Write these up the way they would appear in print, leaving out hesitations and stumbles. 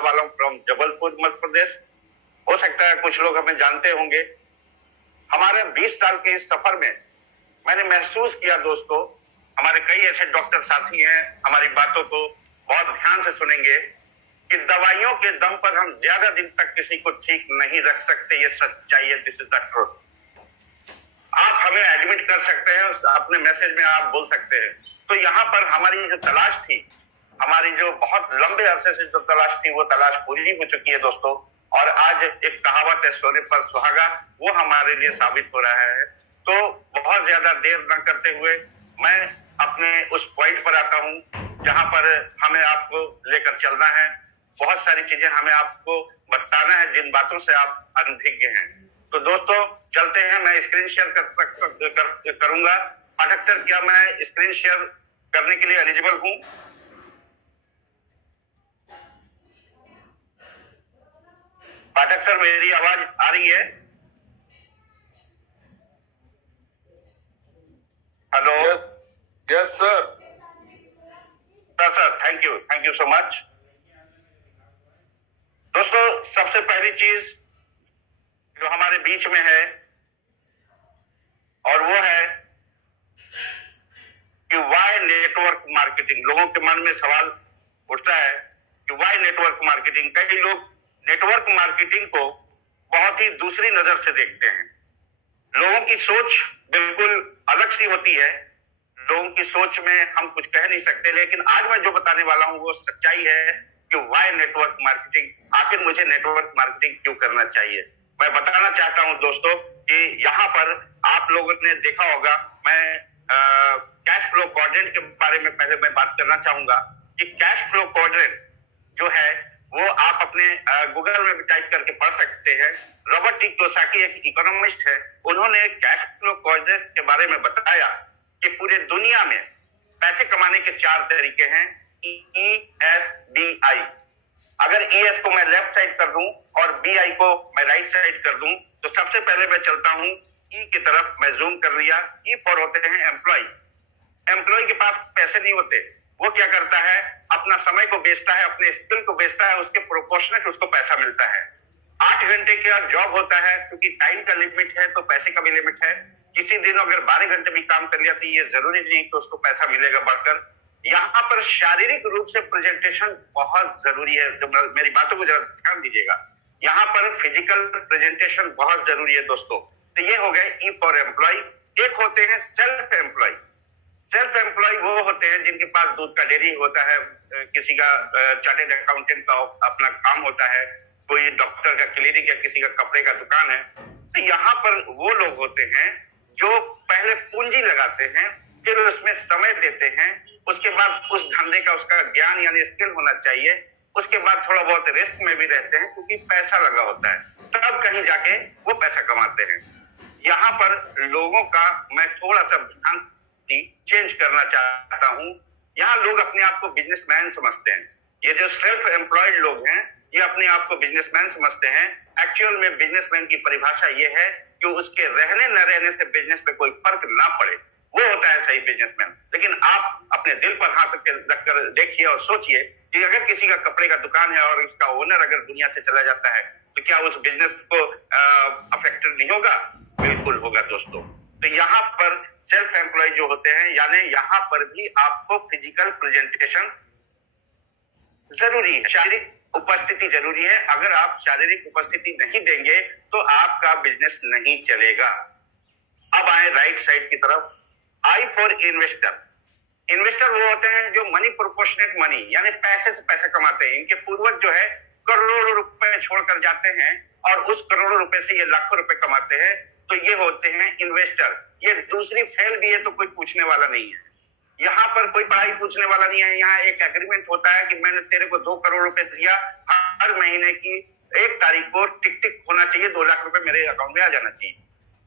वाला हूँ फ्रॉम जबलपुर मध्य प्रदेश। हो सकता है कुछ लोग हमें जानते होंगे। हमारे 20 साल के इस सफर में मैंने महसूस किया दोस्तों, हमारे कई ऐसे डॉक्टर साथी हैं, हमारी बातों को बहुत ध्यान से सुनेंगे कि दवाइयों के दम पर हम ज्यादा दिन तक किसी को ठीक नहीं रख सकते। ये सच्चाई है, दिस इज द ट्रूथ। आप हमें एडमिट कर सकते हैं, अपने मैसेज में आप बोल सकते हैं। तो यहाँ पर हमारी जो तलाश थी, हमारी जो बहुत लंबे अरसे से जो तलाश थी, वो तलाश पूरी हो चुकी है दोस्तों। और आज एक कहावत है, सोने पर सुहागा, वो हमारे लिए साबित हो रहा है। तो बहुत ज्यादा देर न करते हुए मैं अपने उस पॉइंट पर आता हूं जहां पर हमें आपको लेकर चलना है। बहुत सारी चीजें हमें आपको बताना है जिन बातों से आप अनभिज्ञ हैं। तो दोस्तों चलते हैं। मैं स्क्रीन शेयर करूंगा। पाठक सर, क्या मैं स्क्रीन शेयर करने के लिए एलिजिबल हूं? पाठक सर, मेरी आवाज आ रही है? Hello? Yes sir. Sir thank you so much. दोस्तों सबसे पहली चीज जो हमारे बीच में है और वो है कि वाई नेटवर्क मार्केटिंग। लोगों के मन में सवाल उठता है कि वाई नेटवर्क मार्केटिंग। कई लोग नेटवर्क मार्केटिंग को बहुत ही दूसरी नजर से देखते हैं। लोगों की सोच बिल्कुल अलग सी होती है। लोगों की सोच में हम कुछ कह नहीं सकते, लेकिन आज मैं जो बताने वाला हूं वो सच्चाई है कि वाई नेटवर्क मार्केटिंग। आखिर मुझे नेटवर्क मार्केटिंग क्यों करना चाहिए? मैं बताना चाहता हूं दोस्तों कि यहाँ पर आप लोगों ने देखा होगा, मैं कैश फ्लो क्वाड्रेंट के बारे में पहले मैं बात करना चाहूंगा कि कैश फ्लो क्वाड्रेंट जो है वो आप अपने गूगल में भी टाइप करके पढ़ सकते हैं। रॉबर्ट टी कियोसाकी एक इकोनॉमिस्ट है, उन्होंने कैश फ्लो क्वाड्रेंट के बारे में बताया कि पूरे दुनिया में पैसे कमाने के 4 तरीके हैं, ESBI। अगर ES को मैं लेफ्ट साइड कर दूं और BI को मैं राइट साइड कर दूं तो सबसे पहले मैं चलता हूं E की तरफ। मैं जूम कर लिया। E पर होते हैं एम्प्लॉय। एम्प्लॉय के पास पैसे नहीं होते। वो क्या करता है? अपना समय को बेचता है, अपने स्किल को बेचता है, उसके प्रोपोर्शनेट उसको पैसा मिलता है। 8 घंटे का जॉब होता है, क्योंकि टाइम का लिमिट है तो पैसे का भी लिमिट है। किसी दिन अगर 12 घंटे भी काम कर लिया तो ये जरूरी नहीं कि उसको पैसा मिलेगा बढ़कर। यहाँ पर शारीरिक रूप से प्रेजेंटेशन बहुत जरूरी है। जो मेरी बातों को जरा ध्यान दीजिएगा, यहाँ पर फिजिकल प्रेजेंटेशन बहुत जरूरी है दोस्तों। तो ये हो गए E फॉर एम्प्लॉय। एक होते हैं सेल्फ एम्प्लॉय। सेल्फ एम्प्लॉय वो होते हैं जिनके पास दूध का डेयरी होता है, किसी का चार्टेड अकाउंटेंट का अपना काम होता है, कोई डॉक्टर का क्लिनिक या किसी का कपड़े का दुकान है। तो यहाँ पर वो लोग होते हैं जो पहले पूंजी लगाते हैं, फिर उसमें समय देते हैं, उसके बाद उस धंधे का उसका ज्ञान यानी स्किल होना चाहिए, उसके बाद थोड़ा बहुत रिस्क में भी रहते हैं क्योंकि पैसा लगा होता है, तब कहीं जाके वो पैसा कमाते हैं। यहाँ पर लोगों का मैं थोड़ा सा ध्यान चेंज करना चाहता हूं। यहाँ लोग अपने आप को बिजनेसमैन समझते हैं। ये जो सेल्फ एम्प्लॉयड लोग हैं ये अपने आप को बिजनेसमैन समझते हैं। एक्चुअल में बिजनेसमैन की परिभाषा ये है कि उसके रहने न रहने से बिजनेस पे कोई फर्क ना पड़े, वो होता है सही बिजनेसमैन। लेकिन आप अपने दिल पर हाथ रखकर देखिए और सोचिए कि अगर किसी का कपड़े का दुकान है और उसका ओनर अगर दुनिया से चला जाता है तो क्या उस बिजनेस को अफेक्टेड नहीं होगा? बिल्कुल होगा दोस्तों। तो यहाँ पर सेल्फ एम्प्लॉय जो होते हैं, यानी यहाँ पर भी आपको फिजिकल प्रेजेंटेशन जरूरी है, शारीरिक उपस्थिति जरूरी है। अगर आप शारीरिक उपस्थिति नहीं देंगे तो आपका बिजनेस नहीं चलेगा। अब आए राइट साइड की तरफ। I for investor. इन्वेस्टर वो होते हैं जो मनी प्रोपोर्शनेट मनी यानी पैसे से पैसा कमाते हैं। इनके पूर्वज जो है करोड़ों रुपए छोड़कर जाते हैं और उस करोड़ों रुपए से ये लाखों रुपए कमाते हैं। तो ये होते हैं इन्वेस्टर। ये दूसरी फेल भी है तो कोई पूछने वाला नहीं है। यहाँ पर कोई पढ़ाई पूछने वाला नहीं है। यहाँ एक एग्रीमेंट होता है कि मैंने तेरे को 2 करोड़ रुपए दिया, हर महीने की 1 तारीख को टिक टिक होना चाहिए, 2 लाख रुपए मेरे अकाउंट में आ जाना चाहिए।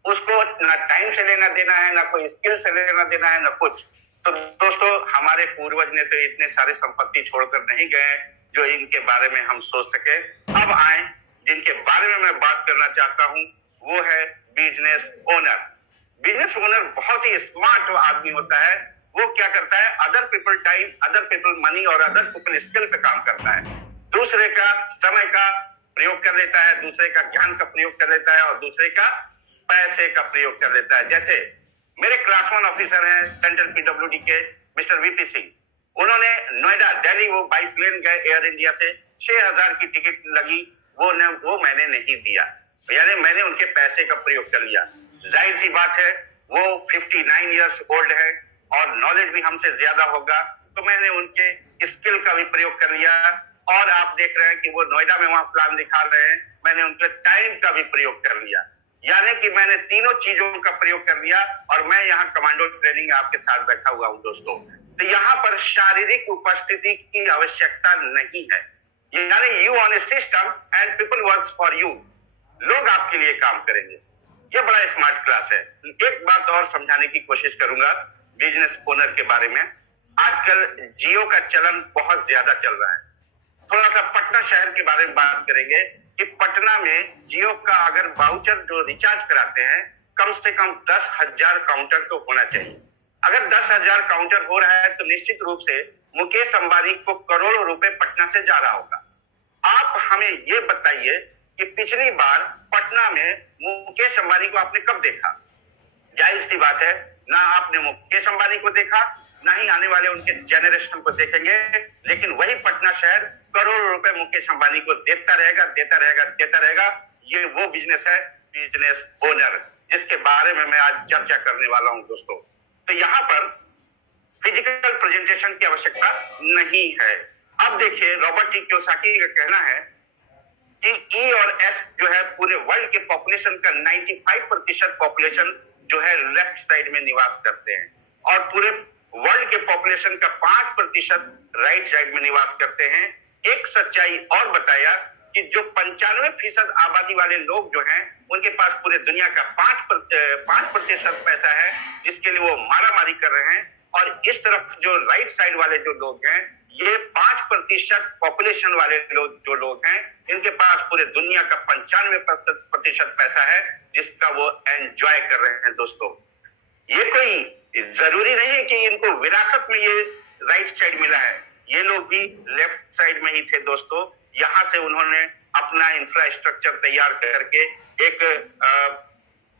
उसको ना टाइम से लेना देना है, ना कोई स्किल से लेना देना है, ना कुछ। तो दोस्तों हमारे पूर्वज ने तो इतने सारे संपत्ति छोड़कर नहीं गए जो इनके बारे में हम सोच सके। अब आए जिनके बारे में मैं बात करना चाहता हूं, वो है बिजनेस ओनर। बिजनेस ओनर बहुत ही स्मार्ट आदमी होता है। वो क्या करता है? Other people time, other people money और अदर पीपल स्किल पे काम करता है। दूसरे का समय का प्रयोग कर लेता है, दूसरे का ज्ञान का प्रयोग कर लेता है और दूसरे का पैसे का प्रयोग कर लेता है। जैसे मेरे क्लास 1 ऑफिसर हैं सेंट्रल पीडब्ल्यूडी के मिस्टर वीपी सिंह, उन्होंने नोएडा दिल्ली वो बाई प्लेन गए एयर इंडिया से, 6,000 की टिकट लगी, वो मैंने नहीं दिया, यानी मैंने उनके पैसे का प्रयोग कर लिया। जाहिर सी बात है वो 59 इयर्स ओल्ड है और नॉलेज भी हमसे ज्यादा होगा, तो मैंने उनके स्किल का भी प्रयोग कर लिया। और आप देख रहे हैं कि वो नोएडा में वहां प्लान दिखा रहे हैं, मैंने उनके टाइम का भी प्रयोग कर लिया, यानी कि मैंने तीनों चीजों का प्रयोग कर लिया और मैं यहाँ कमांडो ट्रेनिंग आपके साथ बैठा हुआ हूँ दोस्तों। तो यहाँ पर शारीरिक उपस्थिति की आवश्यकता नहीं है, यानी you on A system and people works for you, लोग आपके लिए काम करेंगे। ये बड़ा स्मार्ट क्लास है। एक बात और समझाने की कोशिश करूंगा बिजनेस ओनर के बारे में। आजकल जियो का चलन बहुत ज्यादा चल रहा है। थोड़ा सा पटना शहर के बारे में बात करेंगे कि पटना में जियो का अगर वाउचर जो रिचार्ज कराते हैं, कम से कम 10,000 काउंटर तो होना चाहिए। अगर 10,000 काउंटर हो रहा है तो निश्चित रूप से मुकेश अंबानी को करोड़ों रुपए पटना से जा रहा होगा। आप हमें ये बताइए कि पिछली बार पटना में मुकेश अंबानी को आपने कब देखा? जाहिर सी बात है, ना आपने मुकेश अंबानी को देखा, ना ही आने वाले उनके जेनरेशन को देखेंगे, लेकिन वही पटना शहर करोड़ों रुपए मुकेश अंबानी को देता रहेगा, देता रहेगा, देता रहेगा। ये वो बिजनेस है, बिजनेस ओनर, जिसके बारे में मैं आज चर्चा करने वाला हूं दोस्तों। तो यहाँ पर फिजिकल प्रेजेंटेशन की आवश्यकता नहीं है। अब देखिए, रॉबर्ट टी कियोसाकी का कहना है कि ई और एस जो है पूरे वर्ल्ड के पॉपुलेशन का 95% पॉपुलेशन जो है लेफ्ट साइड में निवास करते हैं और पूरे वर्ल्ड के पॉपुलेशन का 5% राइट साइड में निवास करते हैं। एक सच्चाई और बताया कि जो 95% आबादी वाले लोग जो हैं, उनके पास पूरे दुनिया का 5% पैसा है, जिसके लिए वो मारामारी कर रहे हैं। और इस तरफ जो राइट साइड वाले जो लोग हैं, ये 5% पॉपुलेशन वाले जो लोग हैं, इनके पास पूरे दुनिया का 95% पैसा है, जिसका वो एंजॉय कर रहे हैं दोस्तों। ये कोई जरूरी नहीं है कि इनको विरासत में ये राइट साइड मिला है, ये लोग भी लेफ्ट साइड में ही थे दोस्तों। यहां से उन्होंने अपना इंफ्रास्ट्रक्चर तैयार करके, एक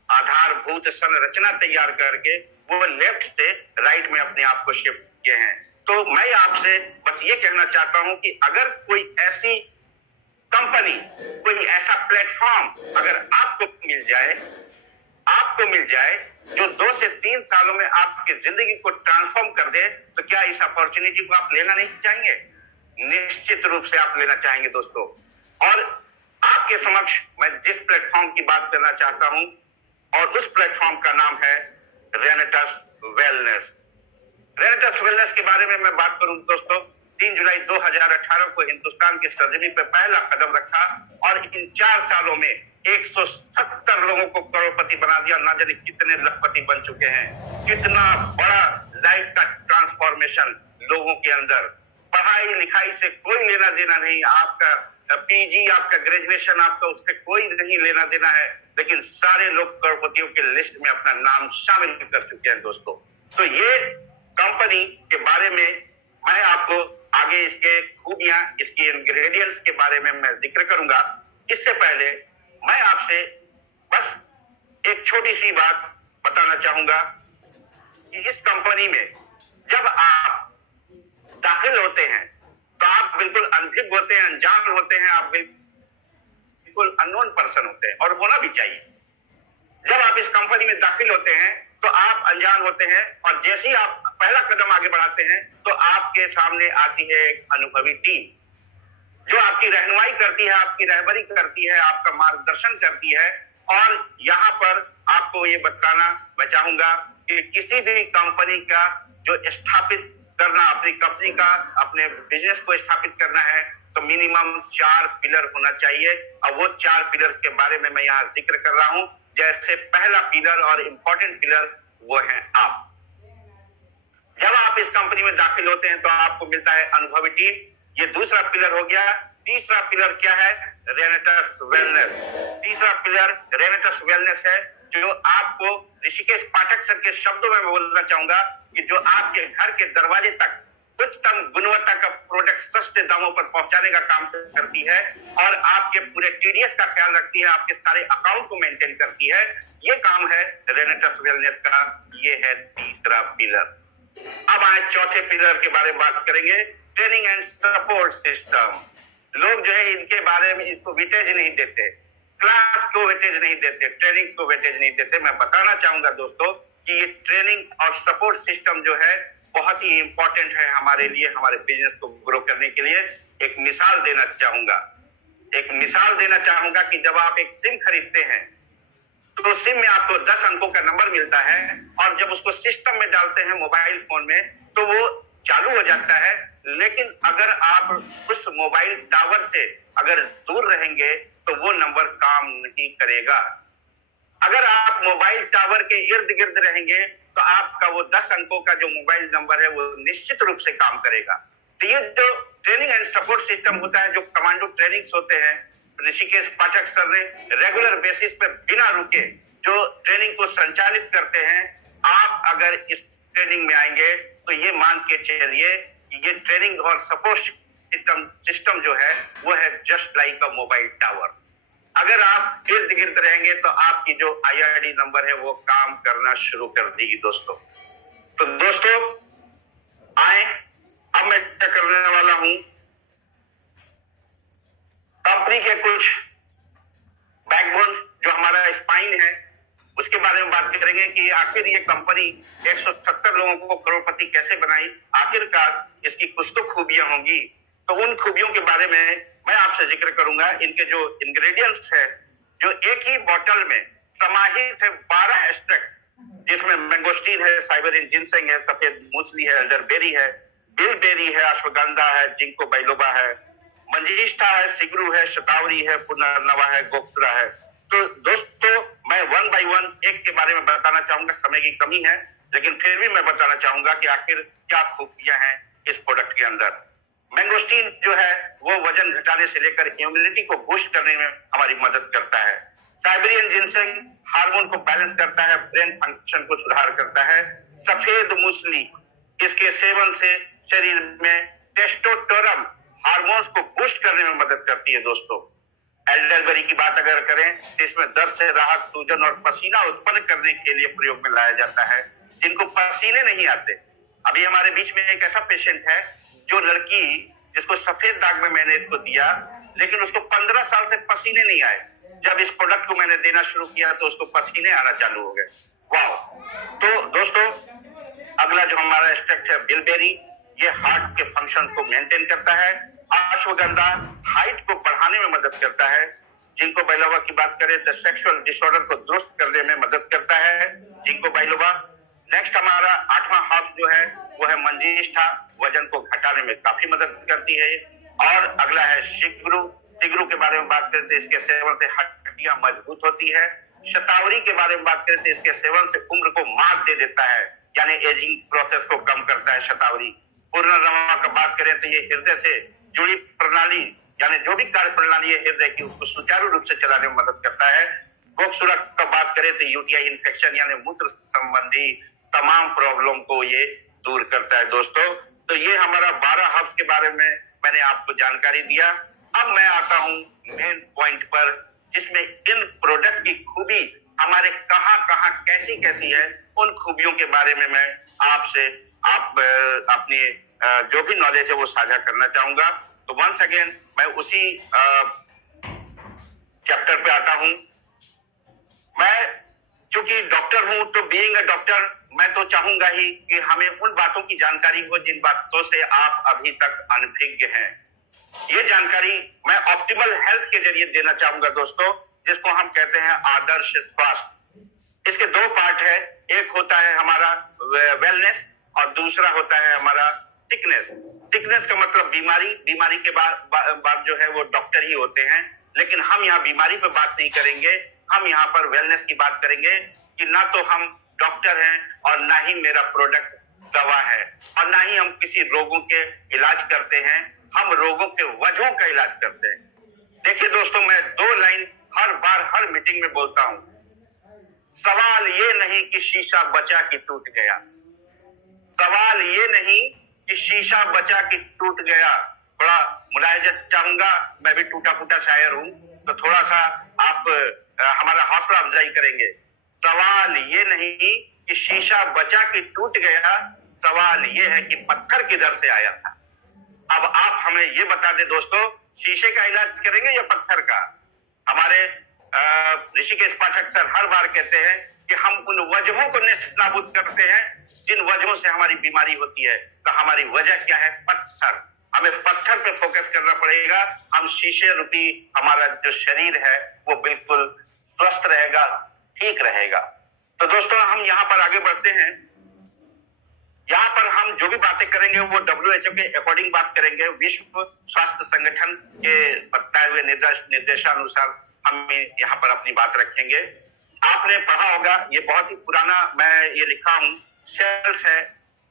आधारभूत संरचना तैयार करके वो लेफ्ट से राइट में अपने आप को शिफ्ट किए हैं। तो मैं आपसे बस ये कहना चाहता हूं कि अगर कोई ऐसी कंपनी, कोई ऐसा प्लेटफॉर्म अगर आपको मिल जाए जो 2 से 3 सालों में आपकी जिंदगी को ट्रांसफॉर्म कर दे, तो क्या इस अपॉर्चुनिटी को आप लेना नहीं चाहेंगे? निश्चित रूप से आप लेना चाहेंगे दोस्तों। और आपके समक्ष मैं जिस प्लेटफॉर्म की बात करना चाहता हूं, और उस प्लेटफॉर्म का नाम है रेनेटस वेलनेस। रेनेटस वेलनेस के बारे में मैं बात करूं दोस्तों, 3 जुलाई 2018 को हिंदुस्तान की सरजमी पर पहला कदम रखा और इन 4 सालों में 170 लोगों को करोड़पति बना दिया। ना जाने कितने लखपति बन चुके हैं। कितना बड़ा लाइफ का ट्रांसफॉर्मेशन लोगों के अंदर। पढ़ाई लिखाई से कोई लेना देना नहीं, आपका पीजी, आपका ग्रेजुएशन, आपका उससे कोई नहीं लेना देना है, लेकिन सारे लोग करोड़पतियों के लिस्ट में अपना नाम शामिल कर चुके हैं दोस्तों। तो ये कंपनी के बारे में मैं आपको आगे इसके खूबियां, इसके इंग्रेडिएंट्स के बारे में मैं जिक्र करूंगा। इससे पहले मैं आपसे बस एक छोटी सी बात बताना चाहूंगा कि इस कंपनी में जब आप दाखिल होते हैं तो आप बिल्कुल अनभिज्ञ होते हैं, अनजान होते हैं, आप बिल्कुल अननोन पर्सन होते हैं, और होना भी चाहिए। जब आप इस कंपनी में दाखिल होते हैं तो आप अनजान होते हैं, और जैसे ही आप पहला कदम आगे बढ़ाते हैं तो आपके सामने आती है एक अनुभवी टीम जो आपकी रहनुमाई करती है, आपकी रहबरी करती है, आपका मार्गदर्शन करती है। और यहाँ पर आपको ये बताना मैं चाहूंगा कि किसी भी कंपनी का जो स्थापित करना, अपनी कंपनी का, अपने बिजनेस को स्थापित करना है, तो मिनिमम 4 पिलर होना चाहिए। और वो 4 पिलर के बारे में मैं यहाँ जिक्र कर रहा हूं। जैसे पहला पिलर और इंपॉर्टेंट पिलर वो है आप। जब आप इस कंपनी में दाखिल होते हैं तो आपको मिलता है अनुभवी टीम, ये दूसरा पिलर हो गया। तीसरा पिलर क्या है? रेनेटस वेलनेस। तीसरा पिलर रेनेटस वेलनेस है, जो आपको ऋषिकेश पाठक सर के शब्दों में बोलना चाहूंगा कि जो आपके घर के दरवाजे तक उच्चतम गुणवत्ता का प्रोडक्ट सस्ते दामों पर पहुंचाने का काम करती है और आपके पूरे टीडीएस का ख्याल रखती है, आपके सारे अकाउंट को मेंटेन करती है। ये काम है रेनेटस वेलनेस का। ये है तीसरा पिलर। अब आए चौथे पिलर के बारे में बात करेंगे, ट्रेनिंग एंड सपोर्ट सिस्टम। लोग जो है इनके बारे में इसको वेटेज नहीं देते, क्लास को वेटेज नहीं देते, ट्रेनिंग को वेटेज नहीं देते। मैं बताना चाहूंगा दोस्तों कि ये ट्रेनिंग और सपोर्ट सिस्टम जो है बहुत ही इंपॉर्टेंट है हमारे लिए, हमारे बिजनेस को ग्रो करने के लिए। एक मिसाल देना चाहूंगा कि जब आप एक सिम खरीदते हैं तो सिम में आपको 10 अंकों का नंबर मिलता है और जब उसको सिस्टम में डालते हैं मोबाइल फोन में तो वो चालू हो जाता है। लेकिन अगर आप उस मोबाइल टावर से अगर दूर रहेंगे तो वो नंबर काम नहीं करेगा। अगर आप मोबाइल टावर के इर्द गिर्द रहेंगे तो आपका वो 10 अंकों का जो मोबाइल नंबर है वो निश्चित रूप से काम करेगा। तो ये जो ट्रेनिंग एंड सपोर्ट सिस्टम होता है, जो कमांडो ट्रेनिंग्स होते हैं, ऋषिकेश पाठक सर ने रेगुलर बेसिस पे बिना रुके जो ट्रेनिंग को संचालित करते हैं, आप अगर इस ट्रेनिंग में आएंगे तो ये मान के चलिए कि ये ट्रेनिंग और सपोर्ट सिस्टम जो है वो है जस्ट लाइक अ मोबाइल टावर। अगर आप इर्द गिर्द रहेंगे तो आपकी जो IRD नंबर है वो काम करना शुरू कर देगी दोस्तों। तो दोस्तों आए, अब मैं क्या करने वाला हूं, कंपनी के कुछ बैकबोन जो हमारा स्पाइन है उसके बारे में बात करेंगे कि आखिर ये कंपनी 170 लोगों को करोड़पति कैसे बनाई। आखिरकार इसकी कुछ तो खूबियां होंगी, तो उन खूबियों के बारे में मैं आपसे जिक्र करूंगा। इनके जो इंग्रेडिएंट्स है, जो एक ही बोतल में समाहित है 12 एक्सट्रैक्ट, जिसमें मैंगोस्टीन है, साइबेरियन जिनसेंग है, सफेद मूसली है, एल्डरबेरी है, बिलबेरी है, अश्वगंधा है, जिंको बाइलोबा है, मंजिष्ठा है, सिगरू है, शतावरी है, पुनर्नवा है, गोपसुरा है। तो दोस्तों मैं 1 बाय 1 एक के बारे में बताना चाहूंगा, समय की कमी है लेकिन फिर भी मैं बताना चाहूंगा कि आखिर क्या खूबियां हैं इस प्रोडक्ट के अंदर। मैंगोस्टीन जो है वो वजन घटाने से लेकर इम्यूनिटी को बूस्ट करने में हमारी मदद करता है। साइबेरियन जिनसेंग हार्मोन को बैलेंस करता है, ब्रेन फंक्शन को सुधार करता है। सफेद मूसली, इसके सेवन से शरीर में टेस्टोस्टेरोन हार्मोन्स को बूस्ट करने में मदद करती है दोस्तों। एल्डरबेरी की बात अगर करें तो इसमें दर्द से राहत, सूजन और पसीना उत्पन्न करने के लिए प्रयोग में लाया जाता है। जिनको पसीने नहीं आते, अभी हमारे बीच में एक ऐसा पेशेंट है जो लड़की जिसको सफेद दाग में मैंने इसको दिया, लेकिन उसको 15 साल से पसीने नहीं आए। जब इस प्रोडक्ट को मैंने देना शुरू किया तो उसको पसीने आना चालू हो गए। वाह! तो दोस्तों अगला जो हमारा एक्सट्रैक्ट है बिलबेरी, ये हार्ट के फंक्शन को मेंटेन करता है। अश्वगंधा हाइट को बढ़ाने में मदद करता है। जिंको बाइलोबा की बात करें तो सेक्सुअल डिसऑर्डर को दुरुस्त करने में मदद करता है जिंको बाइलोबा। नेक्स्ट हमारा 8वां हर्ब जो है वो है मंजिष्ठा, वजन को घटाने में काफी मदद करती है। और अगला है सिगरू। सिगरू के बारे में बात करें तो इसके सेवन से हड्डियां मजबूत होती है। शतावरी के बारे में बात करें तो इसके सेवन से उम्र को मात दे देता है, यानी एजिंग प्रोसेस को कम करता है शतावरी। पुनर्नवा का बात करें तो ये हृदय से जुड़ी प्रणाली, यानी जो भी कार्य प्रणाली है हृदय की, उसको सुचारू रूप से चलाने में मदद करता है। गोपसुरा का बात करें तो यूटीआई इन्फेक्शन यानी मूत्र संबंधी तमाम प्रॉब्लम को ये दूर करता है दोस्तों। तो ये हमारा 12 हर्ब के बारे में मैंने आपको जानकारी दिया। अब मैं आता हूं मेन पॉइंट पर, जिसमें इन प्रोडक्ट की खूबी हमारे कहां कहां कैसी कैसी है, उन खूबियों के बारे में मैं आपसे अपनी जो भी नॉलेज है वो साझा करना चाहूंगा। तो वंस अगेन मैं उसी चैप्टर पे आता हूं। मैं चूंकि डॉक्टर हूं तो बीइंग अ डॉक्टर मैं तो चाहूंगा ही कि हमें उन बातों की जानकारी हो जिन बातों से आप अभी तक अनभिज्ञ हैं। ये जानकारी मैं ऑप्टिमल हेल्थ के जरिए देना चाहूंगा दोस्तों, जिसको हम कहते हैं आदर्श स्वास्थ्य। इसके 2 पार्ट है, एक होता है हमारा वेलनेस और दूसरा होता है हमारा सिकनेस। सिकनेस का मतलब बीमारी, बीमारी के बाद जो है वो डॉक्टर ही होते हैं, लेकिन हम यहाँ बीमारी पे बात नहीं करेंगे, हम यहाँ पर वेलनेस की बात करेंगे कि ना तो हम डॉक्टर हैं और ना ही मेरा प्रोडक्ट दवा है और ना ही हम किसी रोगों के इलाज करते हैं, हम रोगों के वजहों का इलाज करते हैं। देखिए दोस्तों, मैं 2 लाइन हर बार हर मीटिंग में बोलता हूं। सवाल ये नहीं कि शीशा बचा कि टूट गया, सवाल ये नहीं कि शीशा बचा कि टूट गया। थोड़ा मुलायजत चाहूंगा, मैं भी टूटा फूटा शायर हूं, तो थोड़ा सा आप हमारा हौसला अफजाई करेंगे। सवाल ये नहीं कि शीशा बचा कि टूट गया, सवाल ये है कि पत्थर किधर से आया था। अब आप हमें ये बता दें दोस्तों, शीशे का इलाज करेंगे या पत्थर का? हमारे ऋषिकेश पाठक सर हर बार कहते हैं कि हम उन वजहों को नेस्तनाबूद करते हैं जिन वजहों से हमारी बीमारी होती है। तो हमारी वजह क्या है? पत्थर। हमें पत्थर पे फोकस करना पड़ेगा। हम शीशे रूपी हमारा जो शरीर है वो बिल्कुल स्वस्थ रहेगा, ठीक रहेगा। तो दोस्तों हम यहाँ पर आगे बढ़ते हैं। यहाँ पर हम जो भी बातें करेंगे वो WHO के अकॉर्डिंग बात करेंगे, विश्व स्वास्थ्य संगठन के बताए हुए निर्देशानुसार हम यहाँ पर अपनी बात रखेंगे। आपने पढ़ा होगा, ये बहुत ही पुराना मैं ये लिखा हूं, सेल्स है।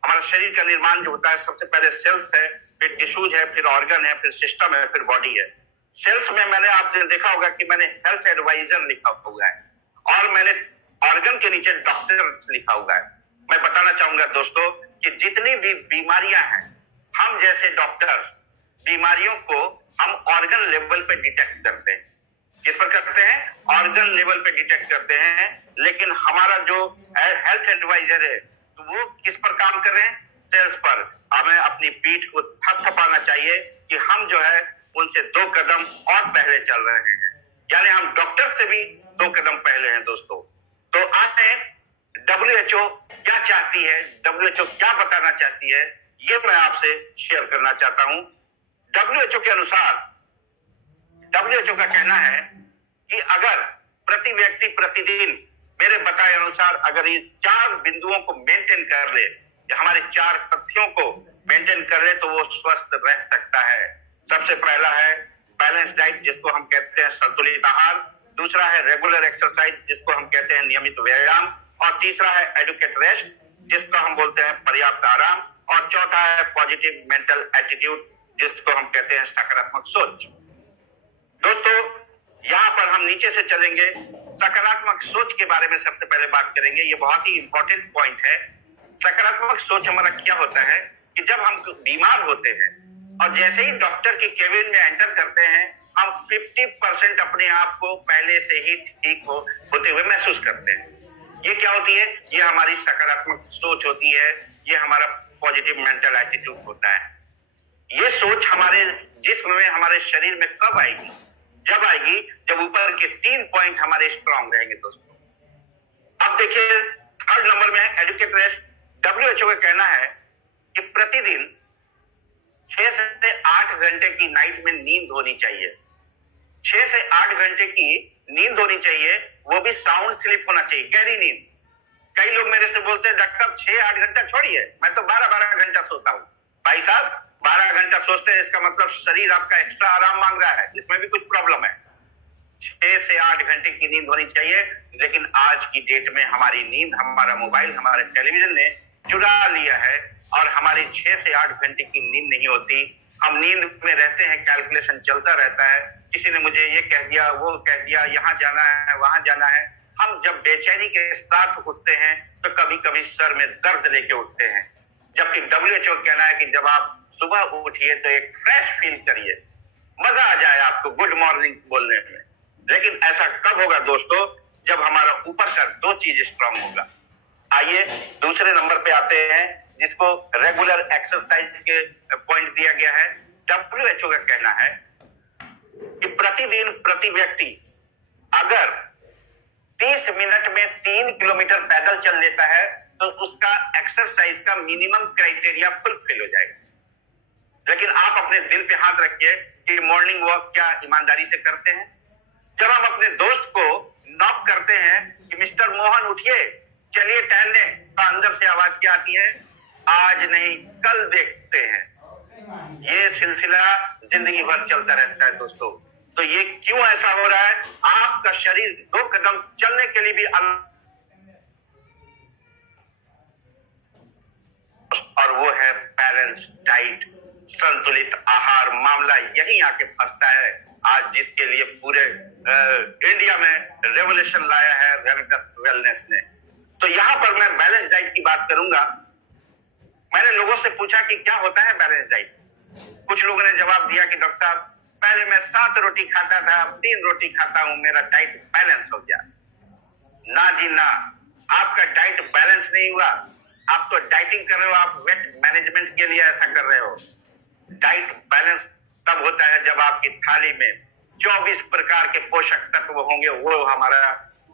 हमारा शरीर का निर्माण जो होता है सबसे पहले सेल्स है, फिर टिश्यूज है, फिर ऑर्गन है, फिर सिस्टम है, फिर बॉडी है। सेल्स में मैंने आपने देखा होगा कि मैंने हेल्थ एडवाइजर लिखा हुआ है और मैंने ऑर्गन के नीचे डॉक्टर लिखा हुआ है। मैं बताना चाहूंगा दोस्तों कि जितनी भी बीमारियां हैं, हम जैसे डॉक्टर बीमारियों को हम ऑर्गन लेवल पे डिटेक्ट करते हैं। किस पर करते हैं? ऑर्गन लेवल पे डिटेक्ट करते हैं। लेकिन हमारा जो हेल्थ एडवाइजर है तो वो किस पर काम कर रहे हैं? सेल्स पर। हमें अपनी पीठ को थपथपाना चाहिए कि हम जो है उनसे 2 कदम और पहले चल रहे हैं, यानी हम डॉक्टर से भी 2 कदम पहले हैं दोस्तों। तो आए WHO क्या चाहती है, WHO क्या बताना चाहती है, ये मैं आपसे शेयर करना चाहता हूं। WHO के अनुसार WHO का कहना है कि अगर प्रति व्यक्ति प्रतिदिन मेरे बताए अनुसार अगर ये 4 बिंदुओं को मेंटेन कर ले, हमारे 4 तथ्यों को मेंटेन कर ले, तो वो स्वस्थ रह सकता है। सबसे पहला है बैलेंस डाइट, जिसको हम कहते हैं संतुलित आहार। दूसरा है रेगुलर एक्सरसाइज, जिसको हम कहते हैं नियमित व्यायाम। और तीसरा है एडुकेट रेस्ट, जिसको हम बोलते हैं पर्याप्त आराम। और चौथा है पॉजिटिव मेंटल एटीट्यूड, जिसको हम कहते हैं सकारात्मक सोच। दोस्तों यहाँ पर हम नीचे से चलेंगे, सकारात्मक सोच के बारे में सबसे पहले बात करेंगे। ये बहुत ही इंपॉर्टेंट पॉइंट है। सकारात्मक सोच हमारा क्या होता है कि जब हम बीमार होते हैं और जैसे ही डॉक्टर की केबिन में एंटर करते हैं, हम 50% अपने आप को पहले से ही ठीक होते हुए महसूस करते हैं। ये क्या होती है? ये हमारी सकारात्मक सोच होती है, ये हमारा पॉजिटिव मेंटल एटीट्यूड होता है। ये सोच हमारे जिस्म में, हमारे शरीर में कब आएगी? जब आएगी जब ऊपर के 3 पॉइंट हमारे स्ट्रांग रहेंगे दोस्तों। अब देखिए, 3rd नंबर में है एडुकेट रेस्ट। WHO का कहना है कि प्रतिदिन 6 से 8 घंटे की नाइट में नींद होनी चाहिए। 6 से 8 घंटे की नींद होनी चाहिए, वो भी साउंड स्लीप होना चाहिए, गहरी नींद। कई लोग मेरे से बोलते हैं डॉक्टर 6-8 घंटा छोड़िए, मैं तो 12-12 घंटा सोता हूं। भाई साहब 12 घंटा सोचते हैं, इसका मतलब शरीर आपका एक्स्ट्रा आराम मांग रहा है, इसमें भी कुछ प्रॉब्लम है। 6 से 8 घंटे की नींद होनी चाहिए। लेकिन आज की डेट में हमारी नींद हमारा मोबाइल, हमारे टेलीविजन ने चुरा लिया है और हमारी 6 से 8 घंटे की नींद नहीं होती। हम नींद में रहते हैं, कैलकुलेशन चलता रहता है, किसी ने मुझे ये कह दिया, वो कह दिया, यहाँ जाना है, वहां जाना है। हम जब बेचैनी के साथ उठते हैं तो कभी कभी सर में दर्द लेके उठते हैं। जबकि WHO कहना है कि जब आप सुबह उठिए तो एक फ्रेश फील करिए, मजा आ जाए आपको गुड मॉर्निंग बोलने में। लेकिन ऐसा कब होगा दोस्तों? जब हमारा ऊपर का 2 चीज स्ट्रांग होगा। आइए दूसरे नंबर पे आते हैं, जिसको रेगुलर एक्सरसाइज के पॉइंट दिया गया है। WHO का कहना है कि प्रतिदिन प्रति व्यक्ति अगर 30 मिनट में 3 किलोमीटर पैदल चल लेता है तो उसका एक्सरसाइज का मिनिमम क्राइटेरिया फुलफिल हो जाएगा। लेकिन आप अपने दिल पे हाथ रखिए कि मॉर्निंग वॉक क्या ईमानदारी से करते हैं? जब हम अपने दोस्त को नॉक करते हैं कि मिस्टर मोहन उठिए, चलिए टहलने, तो अंदर से आवाज क्या आती है? आज नहीं कल देखते हैं। ये सिलसिला जिंदगी भर चलता रहता है दोस्तों। तो ये क्यों ऐसा हो रहा है? आपका शरीर 2 कदम चलने के लिए भी और वो है बैलेंस डाइट, संतुलित आहार। मामला यही आके फंसता है आज, जिसके लिए पूरे इंडिया में रेवोल्यूशन लाया है वेलनेस ने। तो यहां पर मैं बैलेंस डाइट की बात करूंगा। मैंने लोगों से पूछा कि क्या होता है बैलेंस डाइट। कुछ लोगों ने जवाब दिया कि डॉक्टर साहब पहले मैं 7 रोटी खाता था, अब 3 रोटी खाता हूं, मेरा डाइट बैलेंस हो गया। ना जी ना, आपका डाइट बैलेंस नहीं हुआ। आप तो डाइटिंग कर रहे हो, आप वेट मैनेजमेंट के लिए ऐसा कर रहे हो। डाइट बैलेंस तब होता है जब आपकी थाली में 24 प्रकार के पोषक तत्व होंगे, वो हमारा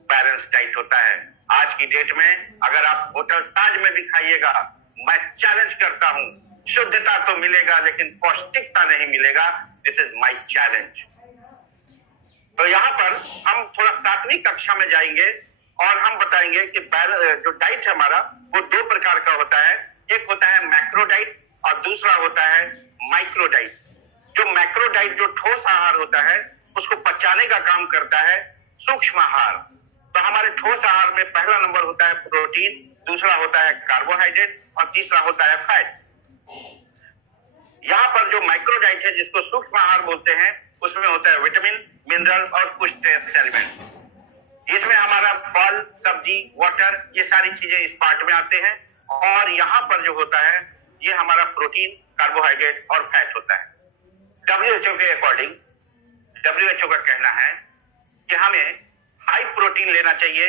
बैलेंस डाइट होता है। आज की डेट में अगर आप होटल ताज में भी खाइएगा, मैं चैलेंज करता हूं, शुद्धता तो मिलेगा लेकिन पौष्टिकता नहीं मिलेगा। This is my challenge. तो यहाँ पर हम थोड़ा 7वीं कक्षा में जाएंगे और हम बताएंगे कि जो डाइट है हमारा वो 2 प्रकार का होता है। एक होता है मैक्रो डाइट और दूसरा होता है माइक्रो डाइट। जो मैक्रो डाइट, जो ठोस आहार होता है, उसको पचाने का काम करता है सूक्ष्म आहार। तो हमारे ठोस आहार में पहला नंबर होता है प्रोटीन, दूसरा होता है कार्बोहाइड्रेट और तीसरा होता है फैट। यहाँ पर जो माइक्रो डाइट है, जिसको सूक्ष्म आहार बोलते हैं, उसमें होता है विटामिन, मिनरल और कुछ ट्रेस एलिमेंट। इसमें हमारा फल, सब्जी, वाटर, ये सारी चीजें इस पार्ट में आते हैं। और यहाँ पर जो होता है ये हमारा प्रोटीन, कार्बोहाइड्रेट और फैट होता है। WHO के अकॉर्डिंग, WHO का कहना है कि हमें हाई प्रोटीन लेना चाहिए,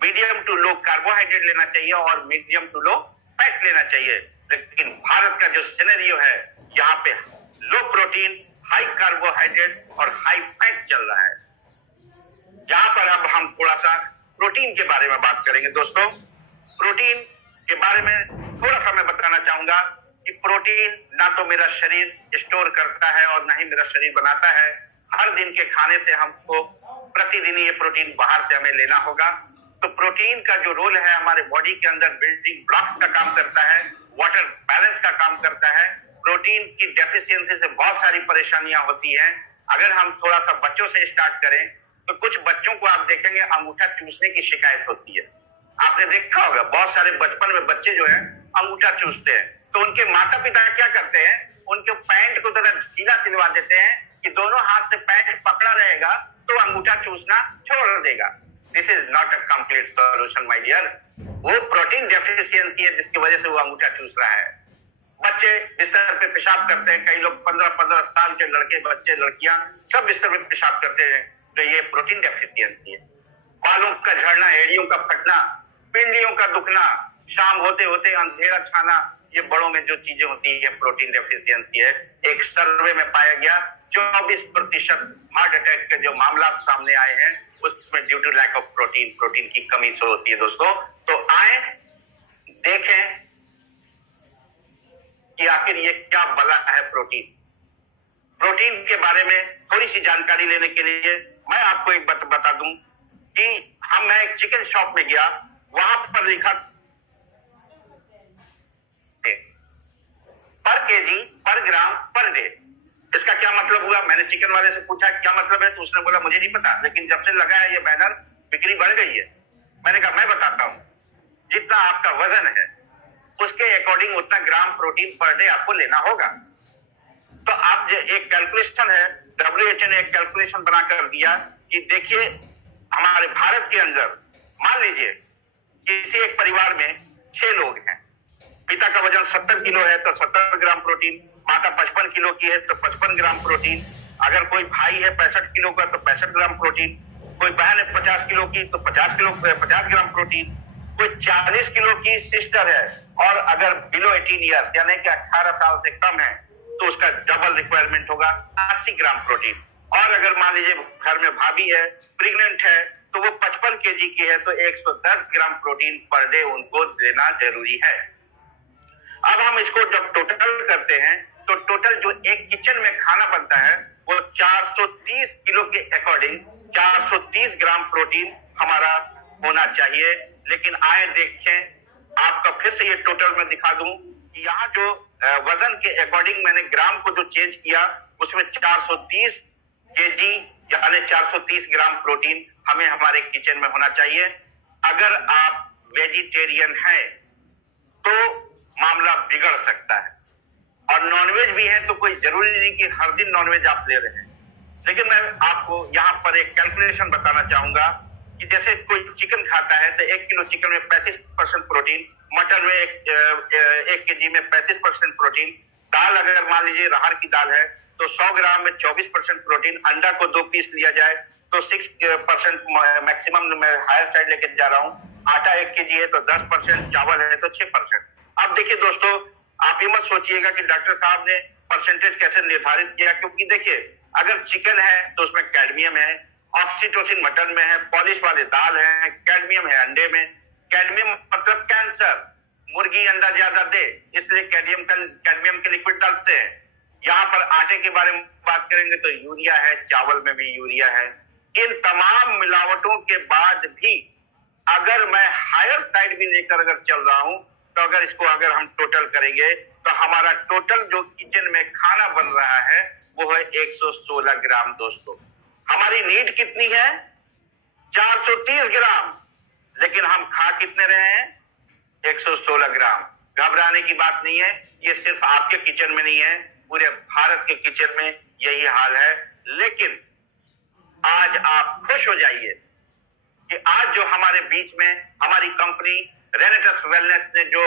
मीडियम टू लो कार्बोहाइड्रेट लेना चाहिए और मीडियम टू लो फैट लेना चाहिए। लेकिन भारत का जो सिनेरियो है, यहाँ पे लो प्रोटीन, हाई कार्बोहाइड्रेट और हाई फैट चल रहा है। यहाँ पर अब हम थोड़ा सा प्रोटीन के बारे में बात करेंगे। दोस्तों, प्रोटीन के बारे में थोड़ा सा मैं बताना चाहूंगा कि प्रोटीन ना तो मेरा शरीर स्टोर करता है और ना ही मेरा शरीर बनाता है। हर दिन के खाने से हमको प्रतिदिन ये प्रोटीन बाहर से हमें लेना होगा। तो प्रोटीन का जो रोल है हमारे बॉडी के अंदर, बिल्डिंग ब्लॉक्स का काम करता है, वाटर बैलेंस का काम करता है। प्रोटीन की डेफिशिएंसी से बहुत सारी परेशानियां होती हैं। अगर हम थोड़ा सा बच्चों से स्टार्ट करें तो कुछ बच्चों को आप देखेंगे अंगूठा चूसने की शिकायत होती है। आपने देखा होगा बहुत सारे बचपन में बच्चे जो है अंगूठा चूसते हैं, तो उनके माता पिता क्या करते हैं, उनके पैंट को जरा ढीला सिलवा देते हैं कि दोनों हाथ से पैंट पकड़ा रहेगा तो अंगूठा चूसना छोड़ देगा। This is not a complete solution my dear. वो प्रोटीन डेफिशिएंसी है जिसकी वजह से वो अंगूठा चूस रहा है। बच्चे बिस्तर पे पेशाब करते हैं, कई लोग 15-15 साल के लड़के, बच्चे, लड़कियां सब बिस्तर पे पेशाब करते हैं, तो ये प्रोटीन डेफिशिएंसी है। बालों का झड़ना, एड़ियों का फटना, पिंडियों का दुखना, शाम होते होते अंधेरा छाना, ये बड़ों में जो चीजें होती है प्रोटीन डेफिशिएंसी है। एक सर्वे में पाया गया 24% हार्ट अटैक के जो मामला सामने आए हैं उसमें due to lack of protein, protein की कमी से होती है। दोस्तों, तो आए देखें कि आखिर ये क्या बला है प्रोटीन। प्रोटीन के बारे में थोड़ी सी जानकारी लेने के लिए मैं आपको एक बात बता दूं कि मैं एक चिकन शॉप में गया, वहां पर लिखा पर केजी, पर ग्राम, पर डे। इसका क्या मतलब हुआ? मैंने चिकन वाले से पूछा क्या मतलब है, तो उसने बोला मुझे नहीं पता, लेकिन जब से लगा है ये बैनर बिक्री बढ़ गई है। मैंने कहा मैं बताता हूं, जितना आपका वजन है उसके अकॉर्डिंग उतना ग्राम प्रोटीन पर डे आपको लेना होगा। तो आप एक कैलकुलेशन है, WHO ने एक कैलकुलेशन बनाकर दिया कि देखिए हमारे भारत के अंदर मान लीजिए किसी एक परिवार में 6 लोग हैं, पिता का वजन 70 किलो है तो 70 ग्राम प्रोटीन, माता 55 किलो की है तो 55 ग्राम प्रोटीन, अगर कोई भाई है 65 किलो का तो 65 ग्राम प्रोटीन, कोई बहन है 50 किलो की तो 50 ग्राम प्रोटीन, कोई 40 किलो की सिस्टर है और अगर बिलो 18 ईयर्स यानी कि 18 साल से कम है तो उसका डबल रिक्वायरमेंट होगा 80 ग्राम प्रोटीन। और अगर मान लीजिए घर में भाभी है, प्रेग्नेंट है, तो वो 55 केजी की है तो 110 ग्राम प्रोटीन पर डे उनको देना जरूरी है। अब हम इसको जब टोटल करते हैं तो टोटल जो एक किचन में खाना बनता है वो 430 किलो के अकॉर्डिंग 430 ग्राम प्रोटीन हमारा होना चाहिए। लेकिन आए देखें, आपका फिर से ये टोटल में दिखा दूं कि यहाँ जो वजन के अकॉर्डिंग मैंने ग्राम को जो चेंज किया उसमें 430 केजी यानी 430 ग्राम प्रोटीन हमें हमारे किचन में होना चाहिए। अगर आप वेजिटेरियन हैं तो मामला बिगड़ सकता है, और नॉनवेज भी है तो कोई जरूरी नहीं कि हर दिन नॉनवेज आप ले रहे हैं। लेकिन मैं आपको यहाँ पर एक कैलकुलेशन बताना चाहूंगा कि जैसे कोई चिकन खाता है तो 1 किलो चिकन में 35% प्रोटीन मटर में 1 kg में 35% प्रोटीन, दाल अगर मान लीजिए अरहर की दाल है तो 100 ग्राम में 24% प्रोटीन, अंडा को 2 पीस लिया जाए तो 6% मैक्सिमम मैं हायर साइड लेके जा रहा हूँ। आटा 1 kg है तो 10%, चावल है तो 6%। अब देखिए दोस्तों, आप ये मत सोचिएगा कि डॉक्टर साहब ने परसेंटेज कैसे निर्धारित किया, क्योंकि देखिए अगर चिकन है तो उसमें कैडमियम है, ऑक्सीटोसिन मटन में है, पॉलिश वाले दाल है, कैडमियम है अंडे में। कैडमियम मतलब कैंसर, मुर्गी अंडा ज्यादा दे इसलिए कैडमियम के लिक्विड डालते हैं। यहाँ पर आटे के बारे में बात करेंगे तो यूरिया है, चावल में भी यूरिया है। इन तमाम मिलावटों के बाद भी अगर मैं हायर साइड भी लेकर अगर चल रहा हूं तो अगर इसको अगर हम टोटल करेंगे तो हमारा टोटल जो किचन में खाना बन रहा है वो है 116 ग्राम। दोस्तों हमारी नीड कितनी है? 430 ग्राम, लेकिन हम खा कितने रहे हैं? 116 ग्राम। घबराने की बात नहीं है, ये सिर्फ आपके किचन में नहीं है, पूरे भारत के किचन में यही हाल है। लेकिन आज आप खुश हो जाइए कि आज जो हमारे बीच में हमारी कंपनी रेनेटस वेलनेस ने जो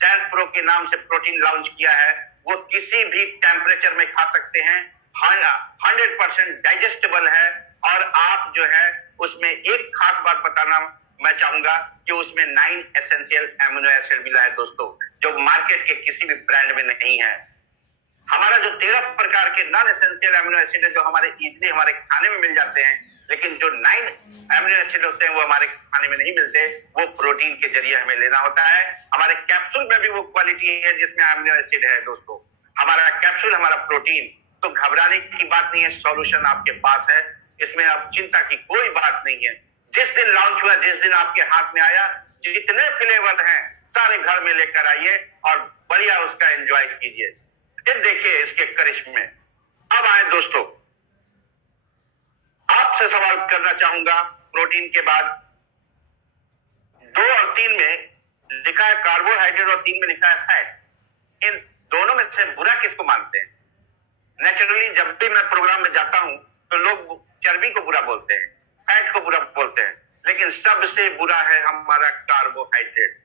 सैंस प्रो के नाम से प्रोटीन लॉन्च किया है, वो किसी भी टेम्परेचर में खा सकते हैं, 100% डाइजेस्टेबल है। और आप जो है उसमें एक खास बात बताना मैं चाहूंगा कि उसमें 9 एसेंशियल एमिनो एसिड मिला है दोस्तों, जो मार्केट के किसी भी ब्रांड में नहीं है। हमारा जो 13 प्रकार के नॉन एसेंशियल एमिनो एसिड है जो हमारे इजीली हमारे खाने में मिल जाते हैं, लेकिन जो 9 एमिनो एसिड होते हैं वो हमारे खाने में नहीं मिलते, वो प्रोटीन के जरिए हमें लेना होता है। हमारे कैप्सूल में भी वो क्वालिटी है जिसमें एमिनो एसिड है दोस्तों। हमारा कैप्सूल हमारा प्रोटीन, तो घबराने की बात नहीं है, सॉल्यूशन आपके पास है, इसमें अब चिंता की कोई बात नहीं है। जिस दिन लॉन्च हुआ, जिस दिन आपके हाथ में आया, जितने फ्लेवर हैं सारे घर में लेकर आइए और बढ़िया उसका एंजॉय कीजिए। फिर देखिए इसके करिश्मे। अब आए दोस्तों, आपसे सवाल करना चाहूंगा प्रोटीन के बाद। 2 और 3 में लिखा है कार्बोहाइड्रेट और 3 में लिखा है फैट। इन दोनों में से बुरा किसको मानते हैं? नेचुरली जब भी मैं प्रोग्राम में जाता हूं तो लोग चर्बी को बुरा बोलते हैं, फैट को बुरा बोलते हैं, लेकिन सबसे बुरा है हमारा कार्बोहाइड्रेट।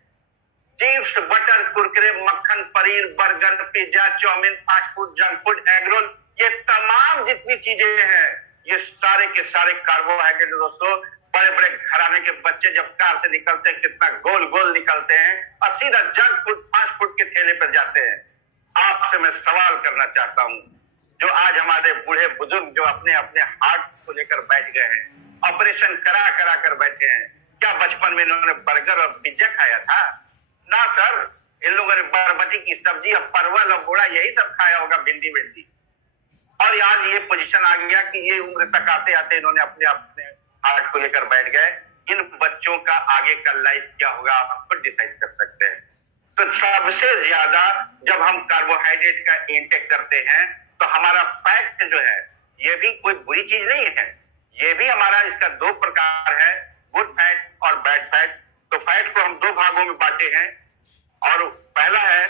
चिप्स, बटर, कुरकुरे, मक्खन, paneer, burger, pizza, chow mein, fast food, junk food, egg roll, ये तमाम जितनी चीजें हैं ये सारे के सारे कार्बोहाइड्रेट दोस्तों। बड़े बड़े घराने के बच्चे जब कार से निकलते हैं कितना गोल गोल निकलते हैं और सीधा जंक फूड, फास्ट फूड के ठेले पर जाते हैं। आपसे मैं सवाल करना चाहता हूं, जो आज हमारे बूढ़े बुजुर्ग जो अपने अपने हार्ट को लेकर बैठ गए हैं, ऑपरेशन करा करा कर बैठे हैं, क्या बचपन में इन्होंने बर्गर और पिज्जा खाया था? ना सर, इन लोगों ने बरबटी की सब्जी और परवल और बोड़ा यही सब खाया होगा, भिंडी भिंडी। और आज ये पोजीशन आ गया कि ये उम्र तक आते आते इन्होंने अपने अपने हार्ट को लेकर बैठ गए। इन बच्चों का आगे का लाइफ क्या होगा आप खुद डिसाइड कर सकते हैं। तो सबसे ज्यादा जब हम कार्बोहाइड्रेट का इंटेक करते हैं तो हमारा फैट जो है ये भी कोई बुरी चीज नहीं है, ये भी हमारा इसका 2 प्रकार है, गुड फैट और बैड फैट। तो फैट को हम 2 भागों में बांटे हैं, और पहला है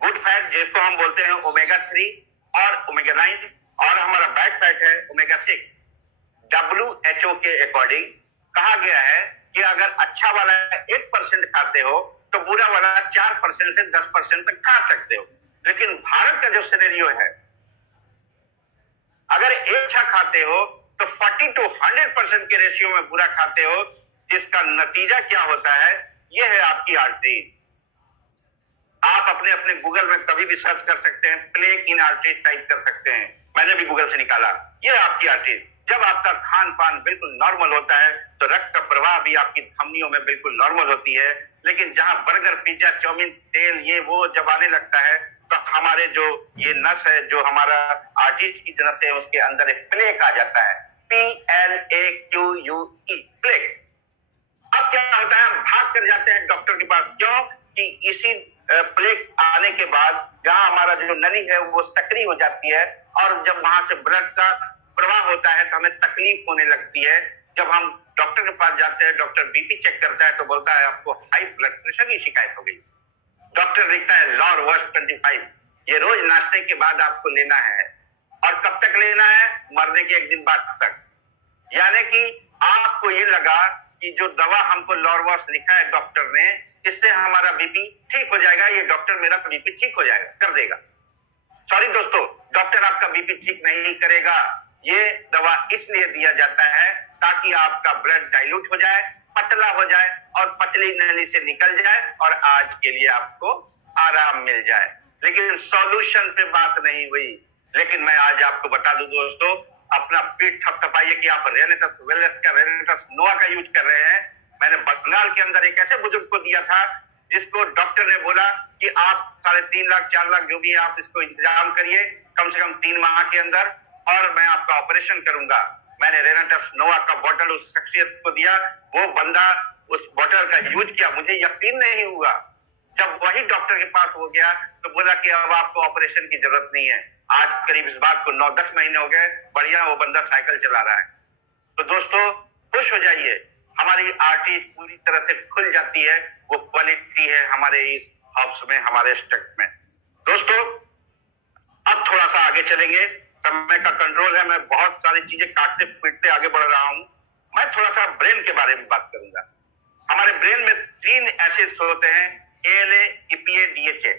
गुड फैट जिसको हम बोलते हैं ओमेगा 3 और ओमेगा 9, और हमारा बैड फैट है ओमेगा 6। WHO के अकॉर्डिंग कहा गया है कि अगर अच्छा वाला 1% खाते हो तो बुरा वाला 4% से 10% तक खा सकते हो। लेकिन भारत का जो सिनेरियो है, अगर एक अच्छा खाते हो तो 40 to 100% के रेशियो में बुरा खाते हो, जिसका नतीजा क्या होता है? यह है आपकी आर्टरी। आप अपने अपने गूगल में कभी भी सर्च कर सकते हैं, प्लेग इन आर्टरी टाइप कर सकते हैं, मैंने भी गूगल से निकाला, यह आपकी आर्टरी। जब आपका खान पान बिल्कुल नॉर्मल होता है तो रक्त का प्रवाह भी आपकी धमनियों में बिल्कुल नॉर्मल होती है। लेकिन जहां बर्गर, पिज्जा, चाउमीन, तेल ये वो जब आने लगता है तो हमारे जो ये नस है, जो हमारा आर्टरीज की नस है, उसके अंदर एक प्लेग आ जाता है, PLAQUE, प्लेग। अब क्या होता है? हम भाग कर जाते हैं डॉक्टर के पास, क्यों? कि इसी प्लेग आने के बाद जहां हमारा जो नली है वो सक्रिय हो जाती है, और जब वहां से ब्लड का प्रवाह होता है तो हमें तकलीफ होने लगती है। जब हम डॉक्टर के पास जाते हैं, डॉक्टर बीपी चेक करता है तो बोलता है आपको हाई ब्लड प्रेशर की शिकायत हो गई। डॉक्टर लिखता है लॉरवर्स 25, ये रोज नाश्ते के बाद आपको लेना है, और कब तक लेना है? मरने के 1 दिन बाद तक। यानी कि आपको ये लगा कि जो दवा हमको लॉरवर्स लिखा है डॉक्टर ने, इससे हमारा बीपी ठीक हो जाएगा, ये डॉक्टर मेरा बीपी ठीक हो जाएगा, कर देगा। सॉरी दोस्तों, डॉक्टर आपका बीपी ठीक नहीं करेगा। ये दवा इसलिए दिया जाता है ताकि आपका ब्लड डाइल्यूट हो जाए, पतला हो जाए और पतली नली से निकल जाए और आज के लिए आपको आराम मिल जाए। लेकिन सॉल्यूशन पे बात नहीं हुई। लेकिन मैं आज आपको बता दूं दोस्तों, अपना पीठ थपथपाइए कि आप रेनेटस वेलनेस का, रेनेटस नोवा का यूज कर रहे हैं। मैंने बंगाल के अंदर एक ऐसे बुजुर्ग को दिया था जिसको डॉक्टर ने बोला कि आप 3.5 लाख 4 लाख जो भी आप इसको इंतजाम करिए कम से कम 3 माह के अंदर, और मैं आपका ऑपरेशन करूंगा। मैंने रेनेटस नोवा का बोतल उस शख्सियत को दिया, वो बंदा उस बोतल का यूज किया, मुझे यकीन नहीं हुआ। जब वही डॉक्टर के पास हो गया तो बोला कि अब आपको ऑपरेशन की जरूरत नहीं है। आज करीब इस बात को 9-10 महीने हो गए, बढ़िया वो बंदा साइकिल चला रहा है। तो दोस्तों खुश हो जाइए, हमारी आर्टरी पूरी तरह से खुल जाती है, वो क्वालिटी है हमारे इस हब्स में, हमारे स्टेट में। दोस्तों अब थोड़ा सा आगे चलेंगे, समय का कंट्रोल है, मैं बहुत सारी चीजें काटते पीटते आगे बढ़ रहा हूं। मैं थोड़ा सा ब्रेन के बारे में बात करूंगा। हमारे ब्रेन में 3 एसिड्स होते हैं, ALA, EPA, DHA।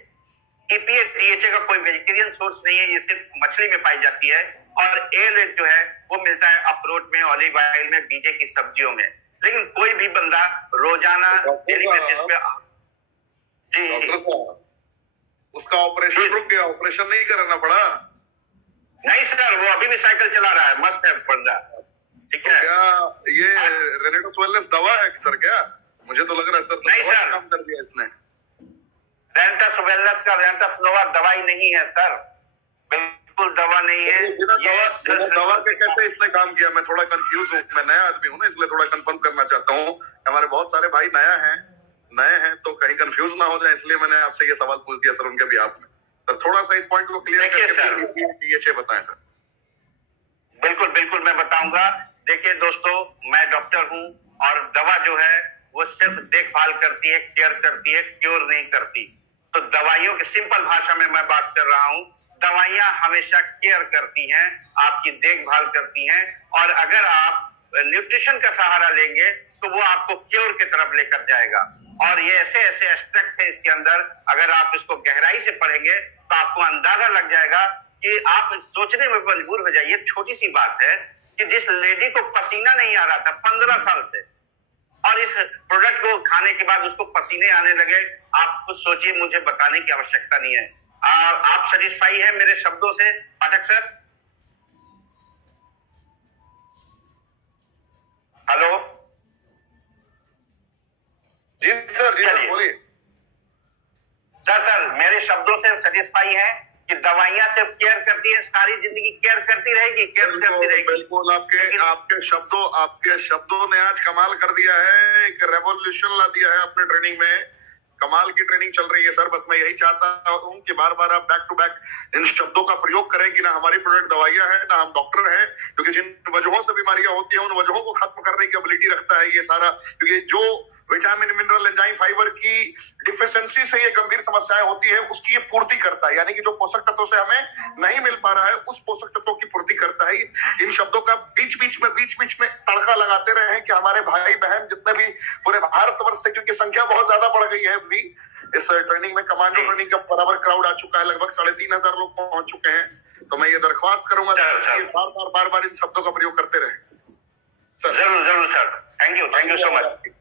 EPA, DHA का कोई वेजिटेरियन सोर्स नहीं है, ये सिर्फ मछली में पाई जाती है। और ALA जो है वो मिलता है अखरोट में, ऑलिव ऑयल में, बीजे की सब्जियों में। लेकिन कोई भी बंदा रोजाना डेली बेसिस पे डॉक्टर साहब, उसका ऑपरेशन रुक गया, ऑपरेशन नहीं कराना पड़ा? नहीं सर, वो अभी भी साइकिल चला रहा है, मस्त है बंदा। ठीक है, क्या ये रेनेटस वेलनेस दवा है सर? क्या मुझे तो लग रहा है सर नहीं सर, काम कर दिया इसने। रेनेटस वेलनेस का रेनेटस नोवा दवाई नहीं है सर, बिल्कुल दवा नहीं है। बिना दवा के कैसे इसने काम किया? मैं थोड़ा कंफ्यूज हूँ, मैं नया आदमी हूँ ना, इसलिए थोड़ा कंफर्म करना चाहता हूँ। हमारे बहुत सारे भाई नए हैं तो कहीं कंफ्यूज ना हो जाए, इसलिए मैंने आपसे ये सवाल पूछ दिया सर उनके भी हाथ में। सर थोड़ा सा इस पॉइंट को क्लियर करके बताएं सर। बिल्कुल बिल्कुल मैं बताऊंगा। देखिए दोस्तों, मैं डॉक्टर हूं और दवा जो है वो सिर्फ देखभाल करती है, केयर करती है, क्योर नहीं करती। तो दवाइयों की सिंपल भाषा में मैं बात कर रहा हूं, दवाइयां हमेशा केयर करती हैं, आपकी देखभाल करती हैं। और अगर आप न्यूट्रिशन का सहारा लेंगे तो वो आपको क्योर की तरफ लेकर जाएगा। और ये ऐसे ऐसे एस्पेक्ट है इसके अंदर, अगर आप इसको गहराई से पढ़ेंगे तो आपको अंदाजा लग जाएगा कि आप सोचने में मजबूर हो जाइए। छोटी सी बात है कि जिस लेडी को पसीना नहीं आ रहा था 15 साल से, और इस प्रोडक्ट को खाने के बाद उसको पसीने आने लगे, आप कुछ सोचिए, मुझे बताने की आवश्यकता नहीं है। आप सेटिस्फाई है मेरे शब्दों से पाठक सर? हेलो जी सर, जी बोलिए सर। मेरे शब्दों से सेटिस्फाई है कि दवाइयां सिर्फ केयर करती है, सारी जिंदगी केयर करती रहेगी, केयर करती रहेगी। बिल्कुल, आपके शब्दों ने आज कमाल कर दिया है, एक रेवोल्यूशन ला दिया है अपने ट्रेनिंग में। कमाल की ट्रेनिंग चल रही है सर। बस मैं यही चाहता हूँ कि बार बार आप बैक टू बैक इन शब्दों का प्रयोग करें कि ना हमारी प्रोडक्ट दवाइयां हैं, ना हम डॉक्टर हैं, क्योंकि जिन वजहों से बीमारियां होती हैं उन वजहों को खत्म करने की एबिलिटी रखता है ये सारा। क्योंकि जो विटामिन, मिनरल, एंजाइम, फाइबर की डिफिशियंसी से ये गंभीर समस्याएं होती है, उसकी ये पूर्ति करता है। यानी कि जो पोषक तत्वों से हमें नहीं मिल पा रहा है उस पोषक तत्वों की पूर्ति करता है। इन शब्दों का बीच बीच में तड़का लगाते रहे कि हमारे भाई बहन जितने भी पूरे भारतवर्ष से, क्योंकि संख्या बहुत ज्यादा बढ़ गई है अभी इस ट्रेनिंग में, कमांडो ट्रेनिंग का बराबर क्राउड आ चुका है, लगभग 3,500 लोग पहुंच चुके हैं। तो मैं ये दरख्वास्त करूंगा बार बार इन शब्दों का प्रयोग करते रहे सर। जरूर sir, thank you so much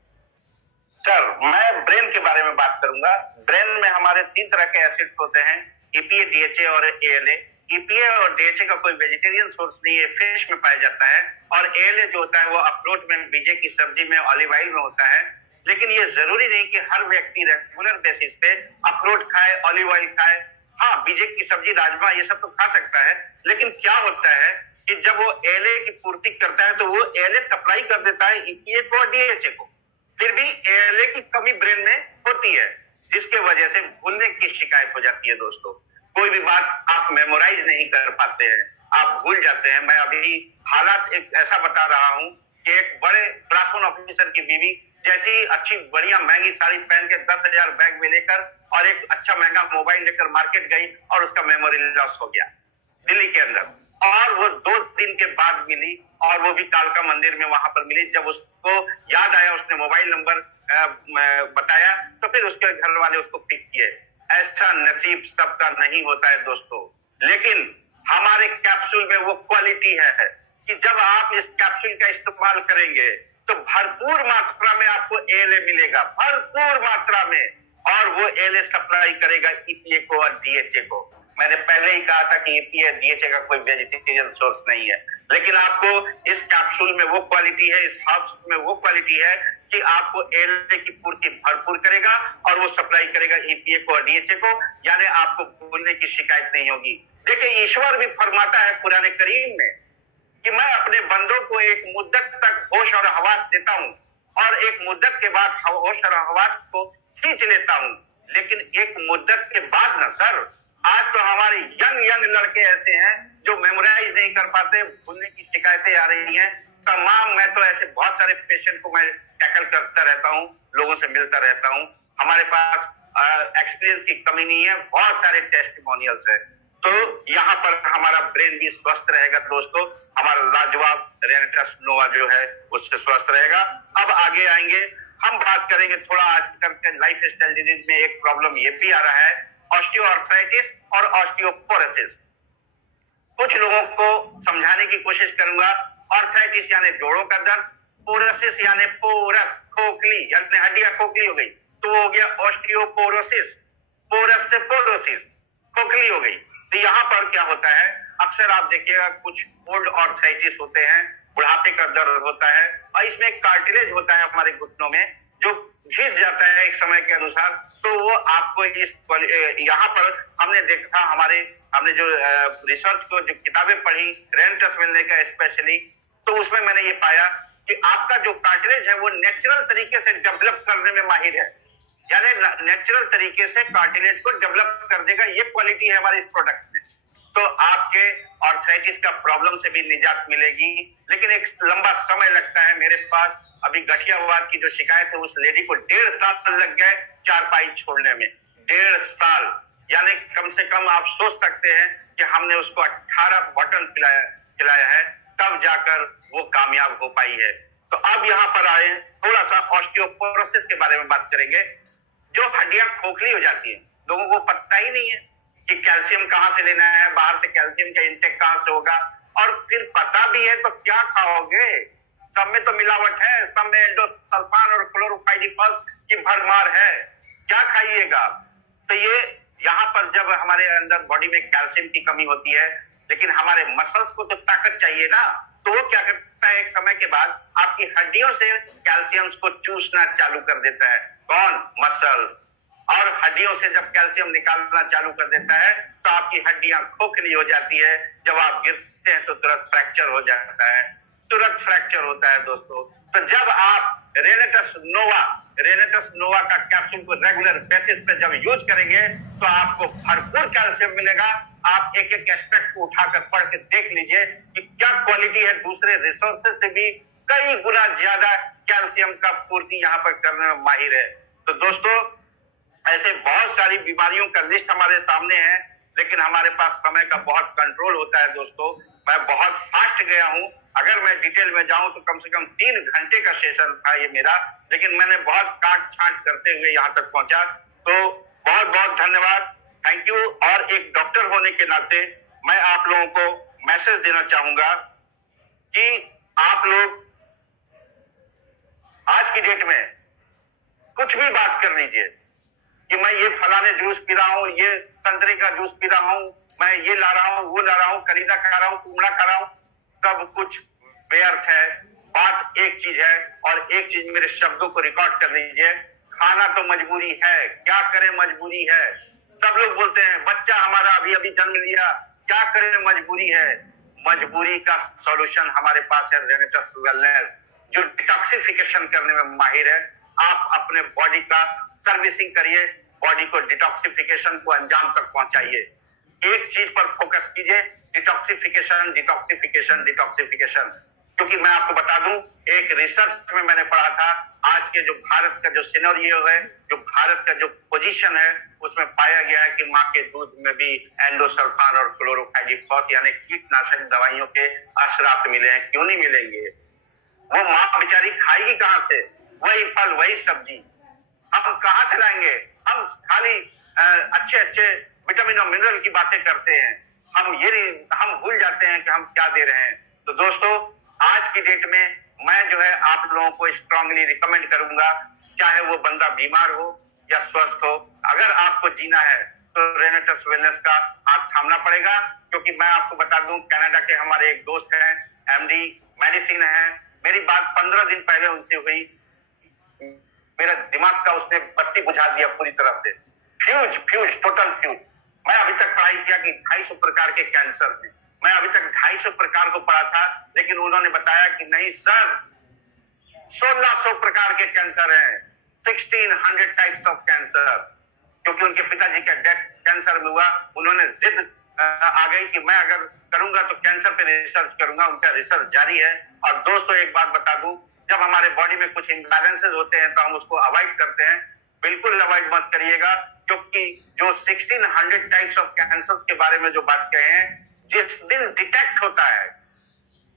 sir. मैं ब्रेन के बारे में बात करूंगा। ब्रेन में हमारे 3 तरह के एसिड्स होते हैं, EPA, DHA और ALA। EPA और DHA का कोई वेजिटेरियन सोर्स नहीं है, फिश में पाया जाता है। और ALA जो होता है वो अखरोट में, बीजे की सब्जी में, ऑलिव ऑयल में होता है। लेकिन ये जरूरी नहीं कि हर व्यक्ति रेगुलर बेसिस पे अखरोट खाए, ऑलिव ऑयल खाए। हाँ, बीजे की सब्जी, राजमा, ये सब तो खा सकता है। लेकिन क्या होता है कि जब वो ALA की पूर्ति करता है तो वो ALA सप्लाई कर देता है EPA को और DHA को। फिर भी ALA की कमी ब्रेन में होती है, जिसके वजह से भूलने की शिकायत हो जाती है। दोस्तों, कोई भी बात आप मेमोराइज नहीं कर पाते हैं, आप भूल जाते हैं। मैं अभी हालात एक ऐसा बता रहा हूं कि एक बड़े क्लास 1 ऑफिसर की बीवी जैसी अच्छी बढ़िया महंगी साड़ी पहन के 10,000 बैग में लेकर और एक अच्छा महंगा मोबाइल लेकर मार्केट गई और उसका मेमोरी लॉस हो गया दिल्ली के अंदर। और वो 2 दिन के बाद मिली, और वो भी कालका मंदिर में वहां पर मिली। जब उसको याद आया, उसने मोबाइल नंबर बताया तो फिर उसके घर वाले उसको पिक किए। ऐसा नसीब सबका नहीं होता है दोस्तों, लेकिन हमारे कैप्सूल में वो क्वालिटी है कि जब आप इस कैप्सूल का इस्तेमाल करेंगे तो भरपूर मात्रा में आपको एएलए मिलेगा, भरपूर मात्रा में, और वो एएलए सप्लाई करेगा ईपीए को और डीएचए को। मैंने पहले ही कहा था कि ईपीए डीएचए का कोई वेजिटेरियन सोर्स नहीं है, लेकिन आपको इस कैप्सूल में वो क्वालिटी है, इस हर्ब्स में वो क्वालिटी है कि आपको एएलए की पूर्ति भरपूर करेगा और वो सप्लाई करेगा ईपीए को और डीएचए को, यानी आपको भूलने की शिकायत नहीं होगी। देखिए, ईश्वर भी फरमाता है कुरान करीम में कि मैं अपने बंदों को एक मुद्दत तक होश और हवास देता हूं और एक मुद्दत के बाद होश और हवास को खींच लेता हूं, लेकिन एक मुद्दत के बाद ना सर, आज तो हमारे यंग लड़के ऐसे हैं जो मेमोराइज नहीं कर पाते, भूलने की शिकायतें आ रही हैं तमाम। मैं तो ऐसे बहुत सारे पेशेंट को मैं टैकल करता रहता हूं, लोगों से मिलता रहता हूं। हमारे पास एक्सपीरियंस की कमी नहीं है, बहुत सारे टेस्टिमोनियल्स है। तो यहाँ पर हमारा ब्रेन भी स्वस्थ रहेगा दोस्तों, हमारा लाजवाब रेनेटस नोवा जो है उससे स्वस्थ रहेगा। अब आगे आएंगे, हम बात करेंगे थोड़ा आजकल के लाइफ स्टाइल डिजीज में एक प्रॉब्लम ये भी आ रहा है, ऑस्टियोआर्थराइटिस और ऑस्टियोपोरोसिस। कुछ लोगों को समझाने की कोशिश करूंगा। ऑर्थराइटिस यानी जोड़ों का दर्द, पोरोसिस यानी पोरस खोखली यानी हड्डियां खोखली हो गई, तो हो गया ऑस्टियोपोरोसिस। पोरस से पोरोसिस, खोखली हो गई। तो यहाँ पर क्या होता है, अक्सर आप देखिएगा कुछ ओल्ड ऑर्थराइटिस होते हैं, बुढ़ापे का दर्द होता है, और इसमें कार्टिलेज होता है हमारे घुटनों में जो घिस जाता है एक समय के अनुसार। तो वो आपको इस यहाँ पर हमने देखा, हमने जो रिसर्च को जो किताबें पढ़ी रेनेटस मिलने का स्पेशली, तो उसमें मैंने ये पाया कि आपका जो कार्टिलेज है वो नेचुरल तरीके से डेवलप करने में माहिर है, यानी नेचुरल तरीके से कार्टिलेज को डेवलप कर देगा, ये क्वालिटी है हमारे इस प्रोडक्ट में। तो आपके ऑर्थराइटिस का प्रॉब्लम से भी निजात मिलेगी, लेकिन एक लंबा समय लगता है। मेरे पास अभी गठियावाद की जो शिकायत है, उस लेडी को 1.5 साल लग गए चारपाई छोड़ने में, 1.5 साल। यानी कम से कम आप सोच सकते हैं कि हमने उसको 18 बॉटल खिलाया है, तब जाकर वो कामयाब हो पाई है। तो अब यहाँ पर आए, थोड़ा सा ऑस्टियोपोरोसिस के बारे में बात करेंगे। जो हड्डियां खोखली हो जाती है, लोगों को पता ही नहीं है कि कैल्शियम कहाँ से लेना है, बाहर से कैल्शियम का इंटेक कहाँ से होगा, और फिर पता भी है तो क्या खाओगे, सब में तो मिलावट है, सब में एंडोसल्फान और क्लोरोफाइरिफॉस की भरमार है, क्या खाइएगा। तो ये यहाँ पर जब हमारे अंदर बॉडी में कैल्शियम की कमी होती है, लेकिन हमारे मसल्स को तो ताकत चाहिए ना, तो वो क्या करता है, एक समय के बाद आपकी हड्डियों से कैल्शियम को चूसना चालू कर देता है। कौन? मसल। और हड्डियों से जब कैल्शियम निकालना चालू कर देता है तो आपकी हड्डियां खोखली हो जाती है, जब आप गिरते हैं तो तुरंत फ्रैक्चर हो जाता है, तुरंत फ्रैक्चर होता है दोस्तों। तो जब आप रेनेटस नोवा का कैप्सूल को रेगुलर बेसिस पे जब यूज करेंगे तो आपको भरपूर कैल्शियम मिलेगा। आप एक एक एस्पेक्ट को उठाकर पढ़ के देख लीजिए कि क्या क्वालिटी है, दूसरे रिसोर्सेज से भी कई गुना ज्यादा कैल्शियम का पूर्ति यहाँ पर करने में माहिर है। तो दोस्तों, ऐसे बहुत सारी बीमारियों का लिस्ट हमारे सामने है, लेकिन हमारे पास समय का बहुत कंट्रोल होता है दोस्तों। मैं बहुत फास्ट गया हूं, अगर मैं डिटेल में जाऊं तो कम से कम 3 घंटे का सेशन था ये मेरा, लेकिन मैंने बहुत काट छांट करते हुए यहाँ तक पहुंचा। तो बहुत बहुत धन्यवाद, थैंक यू। और एक डॉक्टर होने के नाते मैं आप लोगों को मैसेज देना चाहूंगा कि आप लोग आज की डेट में कुछ भी बात कर लीजिए कि मैं ये फलाने जूस पी रहा हूँ, ये संतरे का जूस पी रहा हूँ, मैं ये ला रहा हूँ, वो ला रहा हूँ, कलीदा खा रहा हूँ, कुमड़ा खा रहा हूँ, सब कुछ व्यर्थ है। बात एक चीज है, और एक चीज मेरे शब्दों को रिकॉर्ड कर लीजिए, खाना तो मजबूरी है, क्या करें मजबूरी है। सब लोग बोलते हैं बच्चा हमारा अभी अभी जन्म लिया, क्या करें मजबूरी है। मजबूरी का सॉल्यूशन हमारे पास है रेनेटस वेलनेस, जो डिटॉक्सिफिकेशन करने में माहिर है। आप अपने बॉडी का सर्विसिंग करिए, बॉडी को डिटॉक्सिफिकेशन को अंजाम तक पहुंचाइए। एक चीज पर फोकस कीजिए, डिटॉक्सिफिकेशन डिटॉक्सिफिकेशन डिटॉक्सिफिकेशन। क्योंकि मैं आपको बता दूं, एक रिसर्च में मैंने पढ़ा था, आज के जो भारत का जो सिनेरियो है, जो भारत का जो पोजीशन है, उसमें पाया गया है कि माँ के दूध में भी एंडोसल्फान और क्लोरोफाइरिफॉस यानी कीटनाशक दवाइयों के असरात मिले हैं। क्यों नहीं मिलेंगे? वो माँ बेचारी खाएगी कहां से? वही फल वही सब्जी, हम कहाँ से लाएंगे? हम खाली अच्छे अच्छे विटामिन और मिनरल की बातें करते हैं, हम भूल जाते हैं कि हम क्या दे रहे हैं। तो दोस्तों, आज की डेट में मैं जो है आप लोगों को स्ट्रांगली रिकमेंड करूंगा, चाहे वो बंदा बीमार हो या स्वस्थ हो, अगर आपको जीना है तो रेनेटस वेलनेस का हाथ थामना पड़ेगा। क्योंकि मैं आपको बता दूं, कनाडा के हमारे एक दोस्त हैं, एमडी मेडिसिन है, मेरी बात 15 दिन पहले उनसे हुई, मेरा दिमाग का उसने बत्ती बुझा दिया पूरी तरह से, फ्यूज टोटल फ्यूज। मैं अभी तक पढ़ाई किया कि 250 प्रकार के कैंसर थे, मैं अभी तक 250 प्रकार को पढ़ा था, लेकिन उन्होंने बताया कि नहीं सर, 1600 प्रकार के कैंसर हैं, 1600 टाइप्स ऑफ कैंसर। क्योंकि उनके पिताजी का डेथ कैंसर में हुआ, उन्होंने जिद आ गई कि मैं अगर करूंगा तो कैंसर पे रिसर्च करूंगा, उनका रिसर्च जारी है। और दोस्तों, एक बात बता दूं, जब हमारे बॉडी में कुछ इम्बैलेंसेस होते हैं तो हम उसको अवॉइड करते हैं, बिल्कुल अवॉइड मत करिएगा। क्योंकि जो 1600 टाइप्स ऑफ कैंसर के बारे में जो बात कहे हैं, जिस दिन डिटेक्ट होता है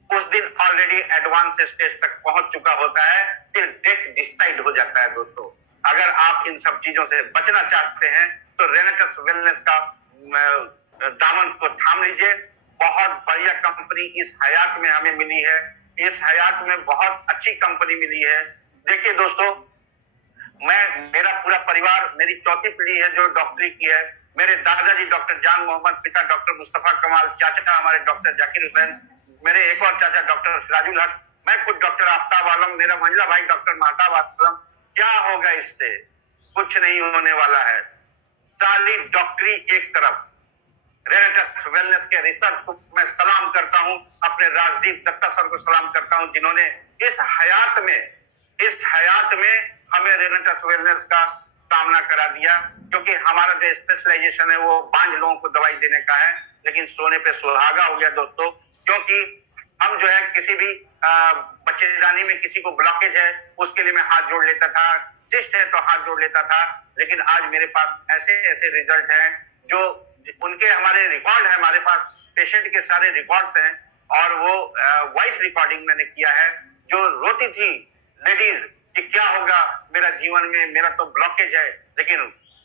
उस दिन ऑलरेडी एडवांस स्टेज तक पहुंच चुका होता है, फिर डेथ डिसाइड हो जाता है। दोस्तों, अगर आप इन सब चीजों से बचना चाहते हैं तो रेनेटस वेलनेस का दामन को थाम लीजिए। बहुत बढ़िया कंपनी इस हयात में हमें मिली है, इस हयात में बहुत अच्छी कंपनी मिली है। देखिए दोस्तों, मेरा पूरा परिवार, मेरी चौथी पीढ़ी है जो डॉक्टरी की है। मेरे दादाजी डॉक्टर जान मोहम्मद, पिता डॉक्टर मुस्तफा कमाल, चाचा हमारे डॉक्टर जाकिर हुसैन, मेरे एक और चाचा डॉक्टर सिराजुल हक, मैं खुद डॉक्टर आफ्ताब आलम, मेरा मंझला भाई डॉक्टर महताब आलम। क्या होगा इससे? कुछ नहीं होने वाला है। सारी डॉक्टरी एक तरफ, रेनेटस वेलनेस के रिसर्च को मैं सलाम करता हूं, अपने राजदीप दत्ता सर को सलाम करता हूं, जिन्होंने इस हयात में हमें रेनेटस वेलनेस का सामना करा दिया। क्योंकि हमारा जो स्पेशलाइजेशन है वो बांझ लोगों को दवाई देने का है, लेकिन सोने पे सुहागा हो गया दोस्तों। क्योंकि हम जो है किसी भी बच्चेदानी में किसी को ब्लॉकेज है उसके लिए मैं हाथ जोड़ लेता था, सिस्ट है तो हाथ जोड़ लेता था, लेकिन आज मेरे पास ऐसे ऐसे रिजल्ट हैं जो उनके हमारे रिकॉर्ड है, हमारे पास पेशेंट के सारे रिकॉर्ड्स हैं, और वो वॉइस रिकॉर्डिंग मैंने किया है। जो रोती थी लेडीज कि क्या होगा मेरा जीवन में, मेरा तो ब्लॉकेज है, लेकिन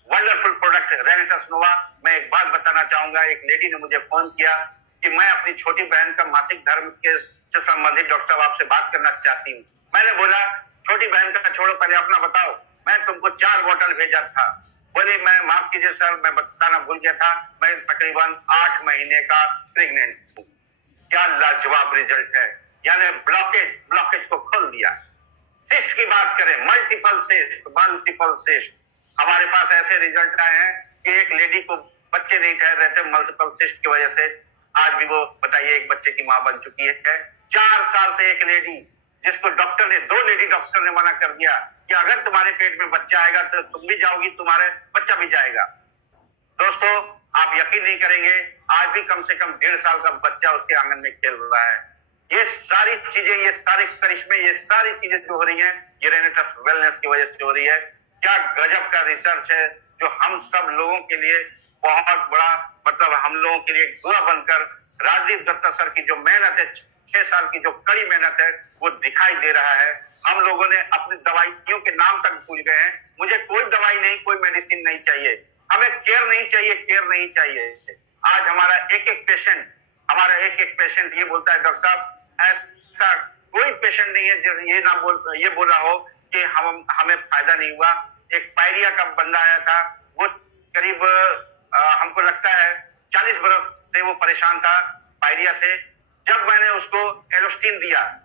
वंडरफुल प्रोडक्ट रेनेटस नोवा। मैं एक बात बताना चाहूंगा, एक लेडी ने मुझे फोन किया कि मैं अपनी छोटी बहन का मासिक धर्म के से संबंधित डॉक्टर साहब आपसे बात करना चाहती हूँ। मैंने बोला छोटी बहन का छोड़ो, पहले अपना बताओ। मैं तुमको 4 बोतल भेजा था। बोले मैं माफ कीजिए सर, मैं बताना भूल गया था, मैं तकरीबन 8 महीने का प्रेग्नेंट हूँ। क्या लाजवाब रिजल्ट है, यानी ब्लॉकेज को खोल दिया। सिस्ट की बात करें, मल्टीपल सिस्ट, हमारे पास ऐसे रिजल्ट आए हैं कि एक लेडी को बच्चे नहीं ठहर रहे थे मल्टीपल सिस्ट की वजह से, आज भी वो बताइए एक बच्चे की मां बन चुकी है। 4 साल से एक लेडी, जिसको डॉक्टर ने 2 लेडी डॉक्टर ने मना कर दिया कि अगर तुम्हारे पेट में बच्चा आएगा तो तुम भी जाओगी, तुम्हारे बच्चा भी जाएगा। दोस्तों, आप यकीन नहीं करेंगे, आज भी कम से कम 1.5 साल का बच्चा उसके आंगन में खेल रहा है। ये सारी चीजें, ये सारे करिश्मे, ये सारी चीजें जो हो रही हैं, ये रेनेटस वेलनेस की वजह से हो रही है। क्या गजब का रिसर्च है, जो हम सब लोगों के लिए बहुत बड़ा, मतलब हम लोगों के लिए दुआ बनकर, राजदीप दत्ता सर की जो मेहनत है, 6 साल की जो कड़ी मेहनत है, वो दिखाई दे रहा है। हम लोगों ने अपनी दवाइयों के नाम तक भूल गए हैं। मुझे कोई दवाई नहीं, कोई मेडिसिन नहीं चाहिए, हमें केयर नहीं चाहिए। आज हमारा एक एक पेशेंट ये बोलता है, डॉक्टर साहब ऐसा कोई पेशेंट नहीं है जो ये बोल रहा हो कि हमें फायदा नहीं हुआ। एक पायरिया का बंदा आया था, वो करीब हमको लगता है 40 बरस से वो परेशान था पायरिया से। जब मैंने उसको एलोस्टिन दिया,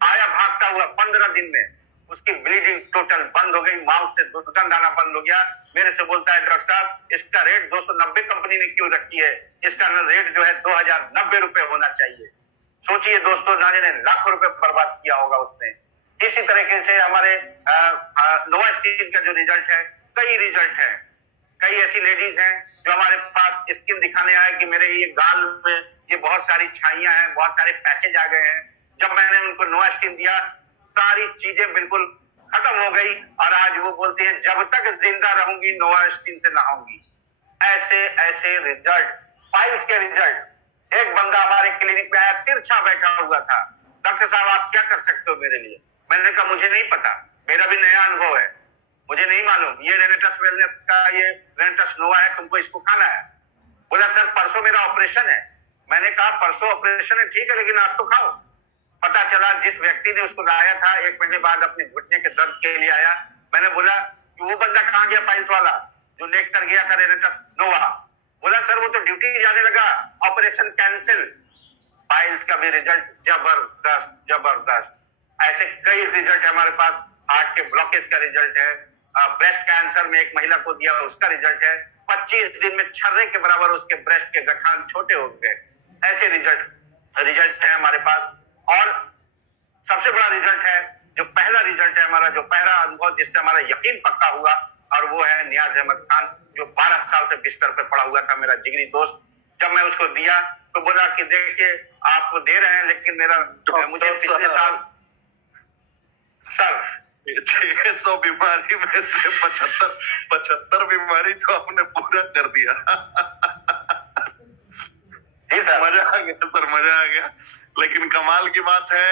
आया भागता हुआ, 15 दिन में उसकी ब्लीडिंग टोटल बंद हो गई, माउथ से दुर्गंध आना बंद हो गया। मेरे से बोलता है, डॉक्टर साहब इसका रेट 290 कंपनी ने क्यों रखी है, इसका रेट जो है 2090 रुपए होना चाहिए। सोचिए दोस्तों, ना जाने लाखों रुपए बर्बाद किया होगा उसने। इसी तरीके से हमारे नोवास्टिन का जो रिजल्ट है, कई रिजल्ट है, कई ऐसी लेडीज हैं जो हमारे पास स्किन दिखाने आए कि मेरे ये गाल में ये बहुत सारी छाइयां हैं, बहुत सारे पैचेज आ गए हैं। जब मैंने उनको नोवास्टिन दिया, सारी चीजें बिल्कुल खत्म हो गई, और आज वो बोलती हैं जब तक जिंदा रहूंगी नोवास्टिन से नहाऊंगी। ऐसे ऐसे रिजल्ट, फाइल्स के रिजल्ट। एक बंदा हमारे क्लिनिक पे आया, तिरछा बैठा हुआ था, डॉक्टर साहब आप क्या कर सकते हो मेरे लिए? मैंने कहा मुझे नहीं पता, मेरा भी नया अनुभव है, मुझे नहीं मालूम ये रेनेटस वेलनेस का ये रेनेटस नोवा है, तुमको इसको खाना है। बोला सर परसों मेरा ऑपरेशन है। मैंने कहा परसों ऑपरेशन है ठीक है, लेकिन आज तो खाओ। पता चला जिस व्यक्ति ने उसको लाया था 1 महीने बाद अपने घुटने के दर्द के लिए आया। मैंने बोला कि वो बंदा कहाँ गया पाइल्स वाला जो लेकर गया था रेनेटस नोवा? बोला सर वो तो ड्यूटी जाने लगा, ऑपरेशन कैंसिल। पाइल्स का भी रिजल्ट जबरदस्त जबरदस्त। ऐसे कई रिजल्ट है हमारे पास। हार्ट के ब्लॉकेज का रिजल्ट है, ब्रेस्ट कैंसर में एक महिला को दिया उसका रिजल्ट है, 25 दिन में छर्रे के बराबर उसके ब्रेस्ट के गठान छोटे हो गए। ऐसे रिजल्ट है हमारे पास। और सबसे बड़ा रिजल्ट है जो पहला रिजल्ट है हमारा, जो पहला अनुभव जिससे हमारा यकीन पक्का हुआ, और वो है नियाज अहमद खान जो 12 साल से बिस्तर पर पड़ा हुआ था, मेरा जिगरी दोस्त। जब मैं उसको दिया तो बोला कि देखिए आपको दे रहे हैं, लेकिन मुझे पिछले साल सर 600 बीमारी में से 75 बीमारी तो आपने पूरा कर दिया। मजा आ गया सर, मजा आ गया। लेकिन कमाल की बात है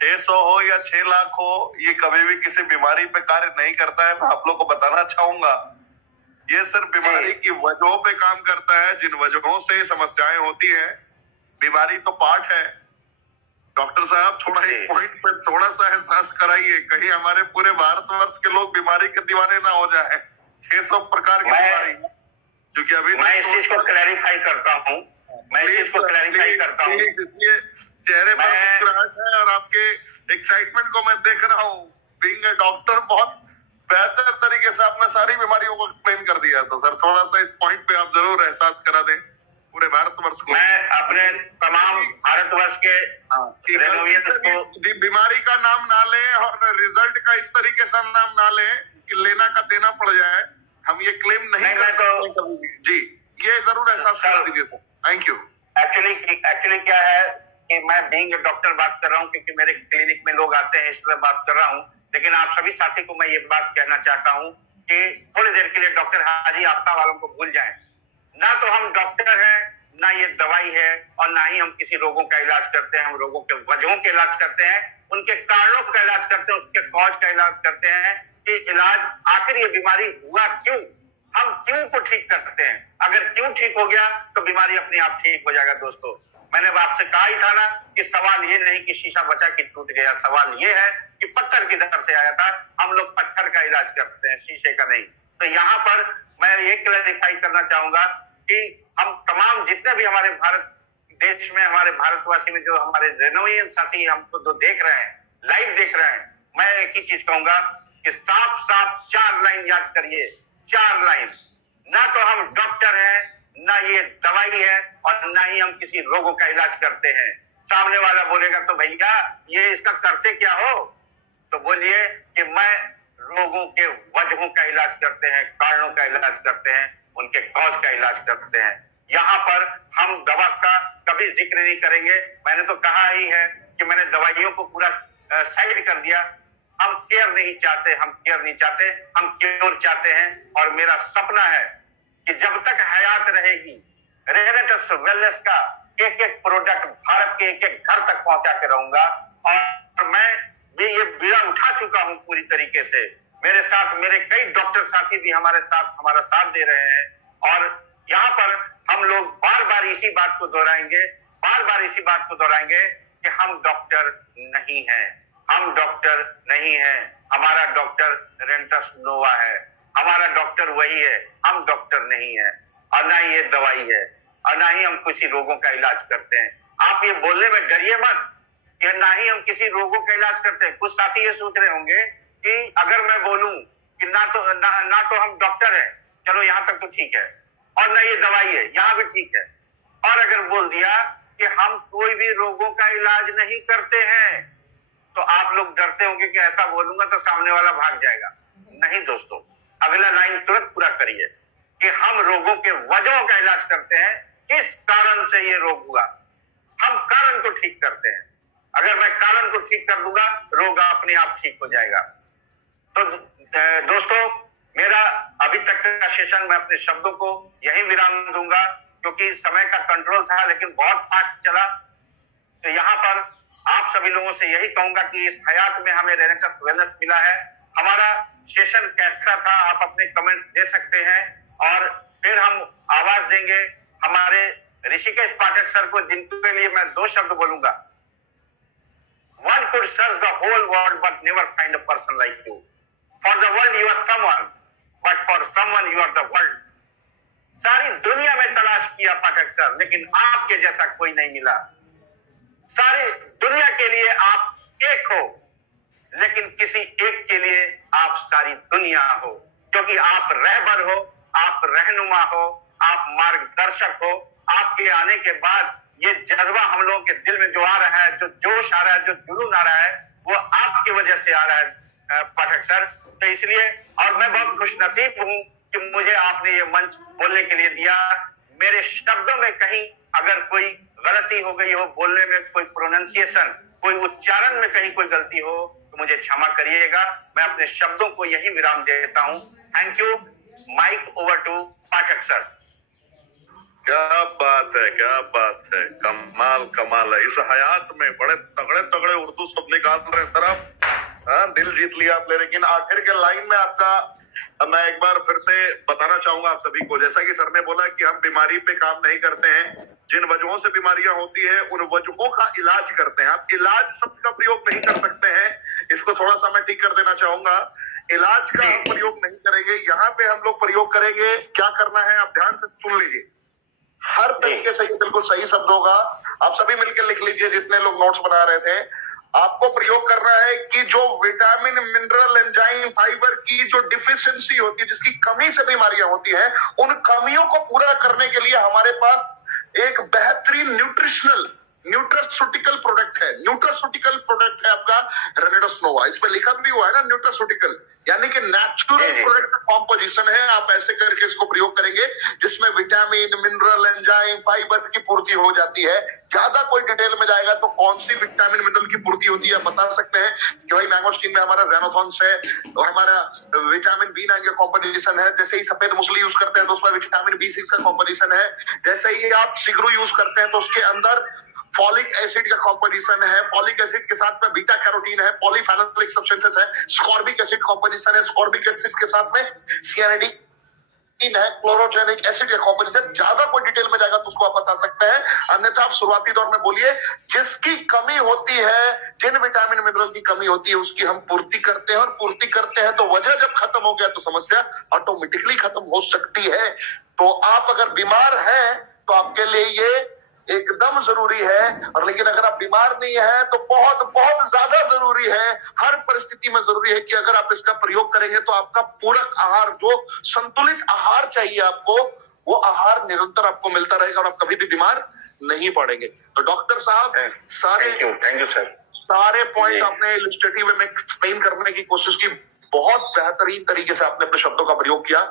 600 हो या 6 लाख हो, ये कभी भी किसी बीमारी पे कार्य नहीं करता है। मैं आप लोग को बताना चाहूंगा ये सिर्फ बीमारी की वजहों पे काम करता है, जिन वजहों से समस्याएं होती हैं। बीमारी तो पार्ट है। डॉक्टर साहब थोड़ा इस पॉइंट पे थोड़ा सा एहसास कराइए, कहीं हमारे पूरे भारतवर्ष के लोग बीमारी के दीवाने ना हो जाए। 600 प्रकार की बीमारी, क्योंकि अभी मैं इस चीज को क्लैरिफाई करता हूँ, इसलिए चेहरे पर मुस्कुराहट है और आपके एक्साइटमेंट को मैं देख रहा हूँ। बीइंग ए डॉक्टर बहुत बेहतर तरीके से आपने सारी बीमारियों को एक्सप्लेन कर दिया। तो सर थोड़ा सा इस पॉइंट पे आप जरूर एहसास करा दें पूरे भारतवर्ष को। मैं अपने तमाम भारतवर्ष के बीमारी का नाम ना ले और रिजल्ट का इस तरीके से नाम ना ले कि लेना का देना पड़ जाए। हम ये क्लेम नहीं कर सकते कभी भी। जी ये जरूर एहसास कर दीजिए सर। Thank you. एक्चुअली क्या है कि मैं बीइंग डॉक्टर बात कर रहा हूँ, क्योंकि मेरे क्लिनिक में लोग आते हैं इसलिए बात कर रहा हूँ। लेकिन आप सभी साथी को मैं ये बात कहना चाहता हूँ कि थोड़ी देर के लिए डॉक्टर हाजी आफ्ताब वालों को भूल जाएं। ना तो हम डॉक्टर हैं, ना ये दवाई है, और ना ही हम किसी रोगों का इलाज करते हैं। हम रोगों के वजहों के इलाज करते हैं, उनके कारणों का इलाज करते हैं, उसके कॉज का इलाज करते हैं कि इलाज आखिर ये बीमारी हुआ क्यों, हम क्यों को ठीक करते हैं। अगर क्यों ठीक हो गया तो बीमारी अपने आप ठीक हो जाएगा। दोस्तों मैंने आपसे कहा ही था ना कि सवाल ये नहीं कि शीशा बचा कि टूट गया, सवाल ये है कि पत्थर किधर से आया था। हम लोग पत्थर का इलाज करते हैं, शीशे का नहीं। तो यहाँ पर मैं ये क्लैरिफाई करना चाहूंगा कि हम तमाम जितने भी हमारे भारत देश में, हमारे भारतवासी में जो हमारे रेनोवियन साथी हमको जो देख रहे हैं, लाइव देख रहे हैं, मैं एक ही चीज कहूंगा कि साफ साफ 4 लाइन याद करिए, 4 लाइन। ना तो हम डॉक्टर हैं, ना ये दवाई है, और ना ही हम किसी रोगों का इलाज करते हैं। सामने वाला बोलेगा तो भैया ये इसका करते क्या हो, तो बोलिए कि मैं रोगों के वजहों का इलाज करते हैं, कारणों का इलाज करते हैं, उनके कॉज का इलाज करते हैं। यहाँ पर हम दवा का कभी जिक्र नहीं करेंगे। मैंने तो कहा ही है कि मैंने दवाइयों को पूरा साइड कर दिया। हम केयर नहीं चाहते, हम केयर नहीं चाहते, हम क्योर चाहते हैं। और मेरा सपना है कि जब तक हयात रहेगी रेनेटस वेलनेस का एक एक प्रोडक्ट भारत के एक एक घर तक पहुंचा के रहूंगा। और मैं भी ये बीड़ा उठा चुका हूं पूरी तरीके से। मेरे साथ मेरे कई डॉक्टर साथी भी हमारा साथ दे रहे हैं। और यहाँ पर हम लोग बार बार इसी बात को दोहराएंगे, कि हम डॉक्टर नहीं हैं, हम डॉक्टर नहीं हैं। हमारा डॉक्टर रेनेटस नोवा है, हमारा डॉक्टर वही है, हम डॉक्टर नहीं है। और ना ही ये दवाई है, और ना ही हम किसी रोगों का इलाज करते हैं। आप ये बोलने में डरिए मत कि ना ही हम किसी रोगों का इलाज करते हैं। कुछ साथी ये सोच रहे होंगे कि अगर मैं बोलूं कि ना तो हम डॉक्टर हैं, चलो यहाँ तक तो ठीक है, और ना ये दवाई है, यहाँ भी ठीक है। और अगर बोल दिया कि हम कोई भी रोगों का इलाज नहीं करते हैं, तो आप लोग डरते होंगे कि ऐसा बोलूंगा तो सामने वाला भाग जाएगा। नहीं दोस्तों, अगला लाइन तुरंत पूरा करिए कि हम रोगों के वजहों का इलाज करते हैं, किस कारण से ये रोग हुआ, हम कारण को ठीक करते हैं। अगर मैं कारण को ठीक कर दूंगा, रोग अपने आप ठीक हो जाएगा। तो दोस्तों मेरा अभी तक का सेशन मैं अपने शब्दों को यही विराम दूंगा, क्योंकि समय का कंट्रोल था लेकिन बहुत फास्ट चला। तो यहाँ पर आप सभी लोगों से यही कहूंगा कि इस हयात में हमें रेनेटस वेलनेस मिला है, हमारा सेशन कैसा था, आप अपने कमेंट्स दे सकते हैं और फिर हम आवाज देंगे हमारे ऋषिकेश पाठक सर को, जिनके लिए मैं 2 शब्द बोलूंगा। One could search the whole world but never find a person like you. For the world you are someone, but for someone you are the world. सारी दुनिया में तलाश किया पाठक सर, लेकिन आपके जैसा कोई नहीं मिला। सारी दुनिया के लिए आप एक हो, लेकिन किसी एक के लिए आप सारी दुनिया हो, क्योंकि आप रहबर हो, आप रहनुमा हो, आप मार्गदर्शक हो। आपके आने के बाद ये जज्बा हम लोगों के दिल में जो आ रहा है, जो जोश आ रहा है, जो जुनून आ रहा है, वो आपकी वजह से आ रहा है पाठक सर। तो इसलिए, और मैं बहुत खुशनसीब हूं कि मुझे आपने ये मंच बोलने के लिए दिया। मेरे शब्दों में कहीं अगर कोई गलती हो गई हो, बोलने में कोई प्रोनाउंसिएशन, कोई उच्चारण में कहीं कोई गलती हो, तो मुझे क्षमा करिएगा। मैं अपने शब्दों को यही विराम देता हूं। Thank you. Mike over to Pathak sir. क्या बात है, क्या बात है, कमाल कमाल है। इस हयात में बड़े तगड़े तगड़े उर्दू शब्द निकाल रहे हैं सर आप। हाँ, दिल जीत लिया आपने। लेकिन आखिर के लाइन में आपका मैं एक बार फिर से बताना चाहूंगा आप सभी को, जैसा कि सर ने बोला कि हम बीमारी पे काम नहीं करते हैं, जिन वजहों से बीमारियां होती है उन वजहों का इलाज करते हैं। आप इलाज शब्द का प्रयोग नहीं कर सकते हैं, इसको थोड़ा सा मैं ठीक कर देना चाहूंगा। इलाज का हम प्रयोग नहीं करेंगे, यहाँ पे हम लोग प्रयोग करेंगे। क्या करना है आप ध्यान से सुन लीजिए, हर तरीके से ये बिल्कुल सही शब्द होगा। आप सभी मिलकर लिख लीजिए, जितने लोग नोट्स बना रहे थे। आपको प्रयोग करना है कि जो विटामिन, मिनरल, एंजाइम, फाइबर की जो डिफिशियंसी होती है, जिसकी कमी से बीमारियां होती हैं, उन कमियों को पूरा करने के लिए हमारे पास एक बेहतरीन न्यूट्रास्यूटिकल प्रोडक्ट है। न्यूट्रास्यूटिकल प्रोडक्ट है आपका रेनेडोस नोवा। इस पे लिखा भी हुआ है ना, न्यूट्रास्यूटिकल, यानी कि नेचुरल प्रोडक्ट कॉम्पोजिशन है। आप ऐसे करके इसको प्रयोग करेंगे जिसमें विटामिन, मिनरल, एंजाइम, फाइबर की पूर्ति हो जाती है। ज्यादा कोई डिटेल में जाएगा तो कौन सी विटामिन, मिनरल की पूर्ति होती है बता सकते हैं कि भाई मैंगोस्टीन में हमारा ज़ैनोथॉन्स है, और हमारा विटामिन B9 का कॉम्पोजिशन है। जैसे ही सफेद मूसली यूज करते हैं तो उसमें विटामिन B6 का कॉम्पोजिशन है। जैसे ही आप सिगरू यूज करते हैं तो उसके अंदर फॉलिक एसिड का कॉम्पोजिशन है। फॉलिक एसिड के साथ में बीटा कैरोटीन है, पॉलीफेनोलिक सब्सटेंसेस है, स्कॉर्बिक एसिड कॉम्पोजिशन है। स्कॉर्बिक एसिड के साथ में सियानिडीन है, क्लोरोजेनिक एसिड का कॉम्पोजिशन। ज्यादा कोई डिटेल में जाएगा तो उसको आप बता सकते हैं, अन्यथा आप शुरुआती दौर में बोलिए जिसकी कमी होती है, जिन विटामिन मिनरल की कमी होती है उसकी हम पूर्ति करते हैं। और पूर्ति करते हैं तो वजह जब खत्म हो गया तो समस्या ऑटोमेटिकली खत्म हो सकती है। तो आप अगर बीमार हैं तो आपके लिए ये एकदम जरूरी है, और लेकिन अगर आप बीमार नहीं है तो बहुत बहुत ज्यादा जरूरी है, हर परिस्थिति में जरूरी है कि अगर आप इसका प्रयोग करेंगे तो आपका पूरक आहार, जो संतुलित आहार चाहिए आपको, वो आहार निरंतर आपको मिलता रहेगा और आप कभी भी बीमार नहीं पड़ेंगे। तो डॉक्टर साहब, सारे थैंक यू सर, सारे पॉइंट आपने इलस्ट्रेटिव में एक्सप्लेन करने की कोशिश की। बहुत बेहतरीन तरीके से आपने अपने शब्दों का प्रयोग किया,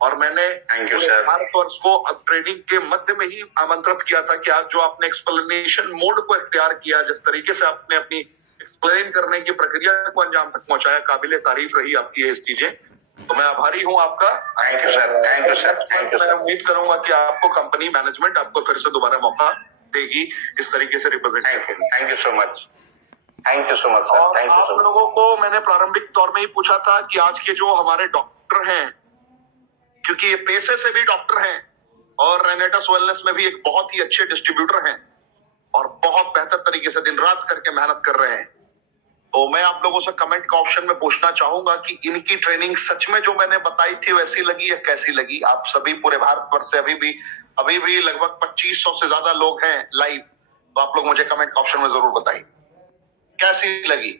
और मैंने भारतवर्ष को ट्रेनिंग के मध्य में ही आमंत्रित किया था कि आज जो आपने एक्सप्लेनेशन मोड को इख्तियार किया, जिस तरीके से आपने अपनी एक्सप्लेन करने की प्रक्रिया को अंजाम तक पहुंचाया, काबिले तारीफ रही आपकी ये चीजें। तो मैं आभारी हूं आपका। Thank you sir, thank you sir, thank you. मैं उम्मीद करूंगा कि आपको कंपनी मैनेजमेंट आपको फिर से दोबारा मौका देगी इस तरीके से रिप्रेजेंट करने। Thank you so much, thank you so much sir. और आप लोगों को मैंने प्रारंभिक तौर में ही पूछा था कि आज के जो हमारे डॉक्टर हैं, क्योंकि ये पेशे से भी डॉक्टर हैं और रेनेडस वेलनेस में भी एक बहुत ही अच्छे डिस्ट्रीब्यूटर हैं और बहुत बेहतर तरीके से दिन रात करके मेहनत कर रहे हैं, तो मैं आप लोगों से कमेंट का ऑप्शन में पूछना चाहूंगा कि इनकी ट्रेनिंग सच में जो मैंने बताई थी वैसी लगी या कैसी लगी। आप सभी पूरे भारतवर्ष से अभी भी लगभग 2500 से ज्यादा लोग हैं लाइव, तो आप लोग मुझे कमेंट का ऑप्शन में जरूर बताइए कैसी लगी।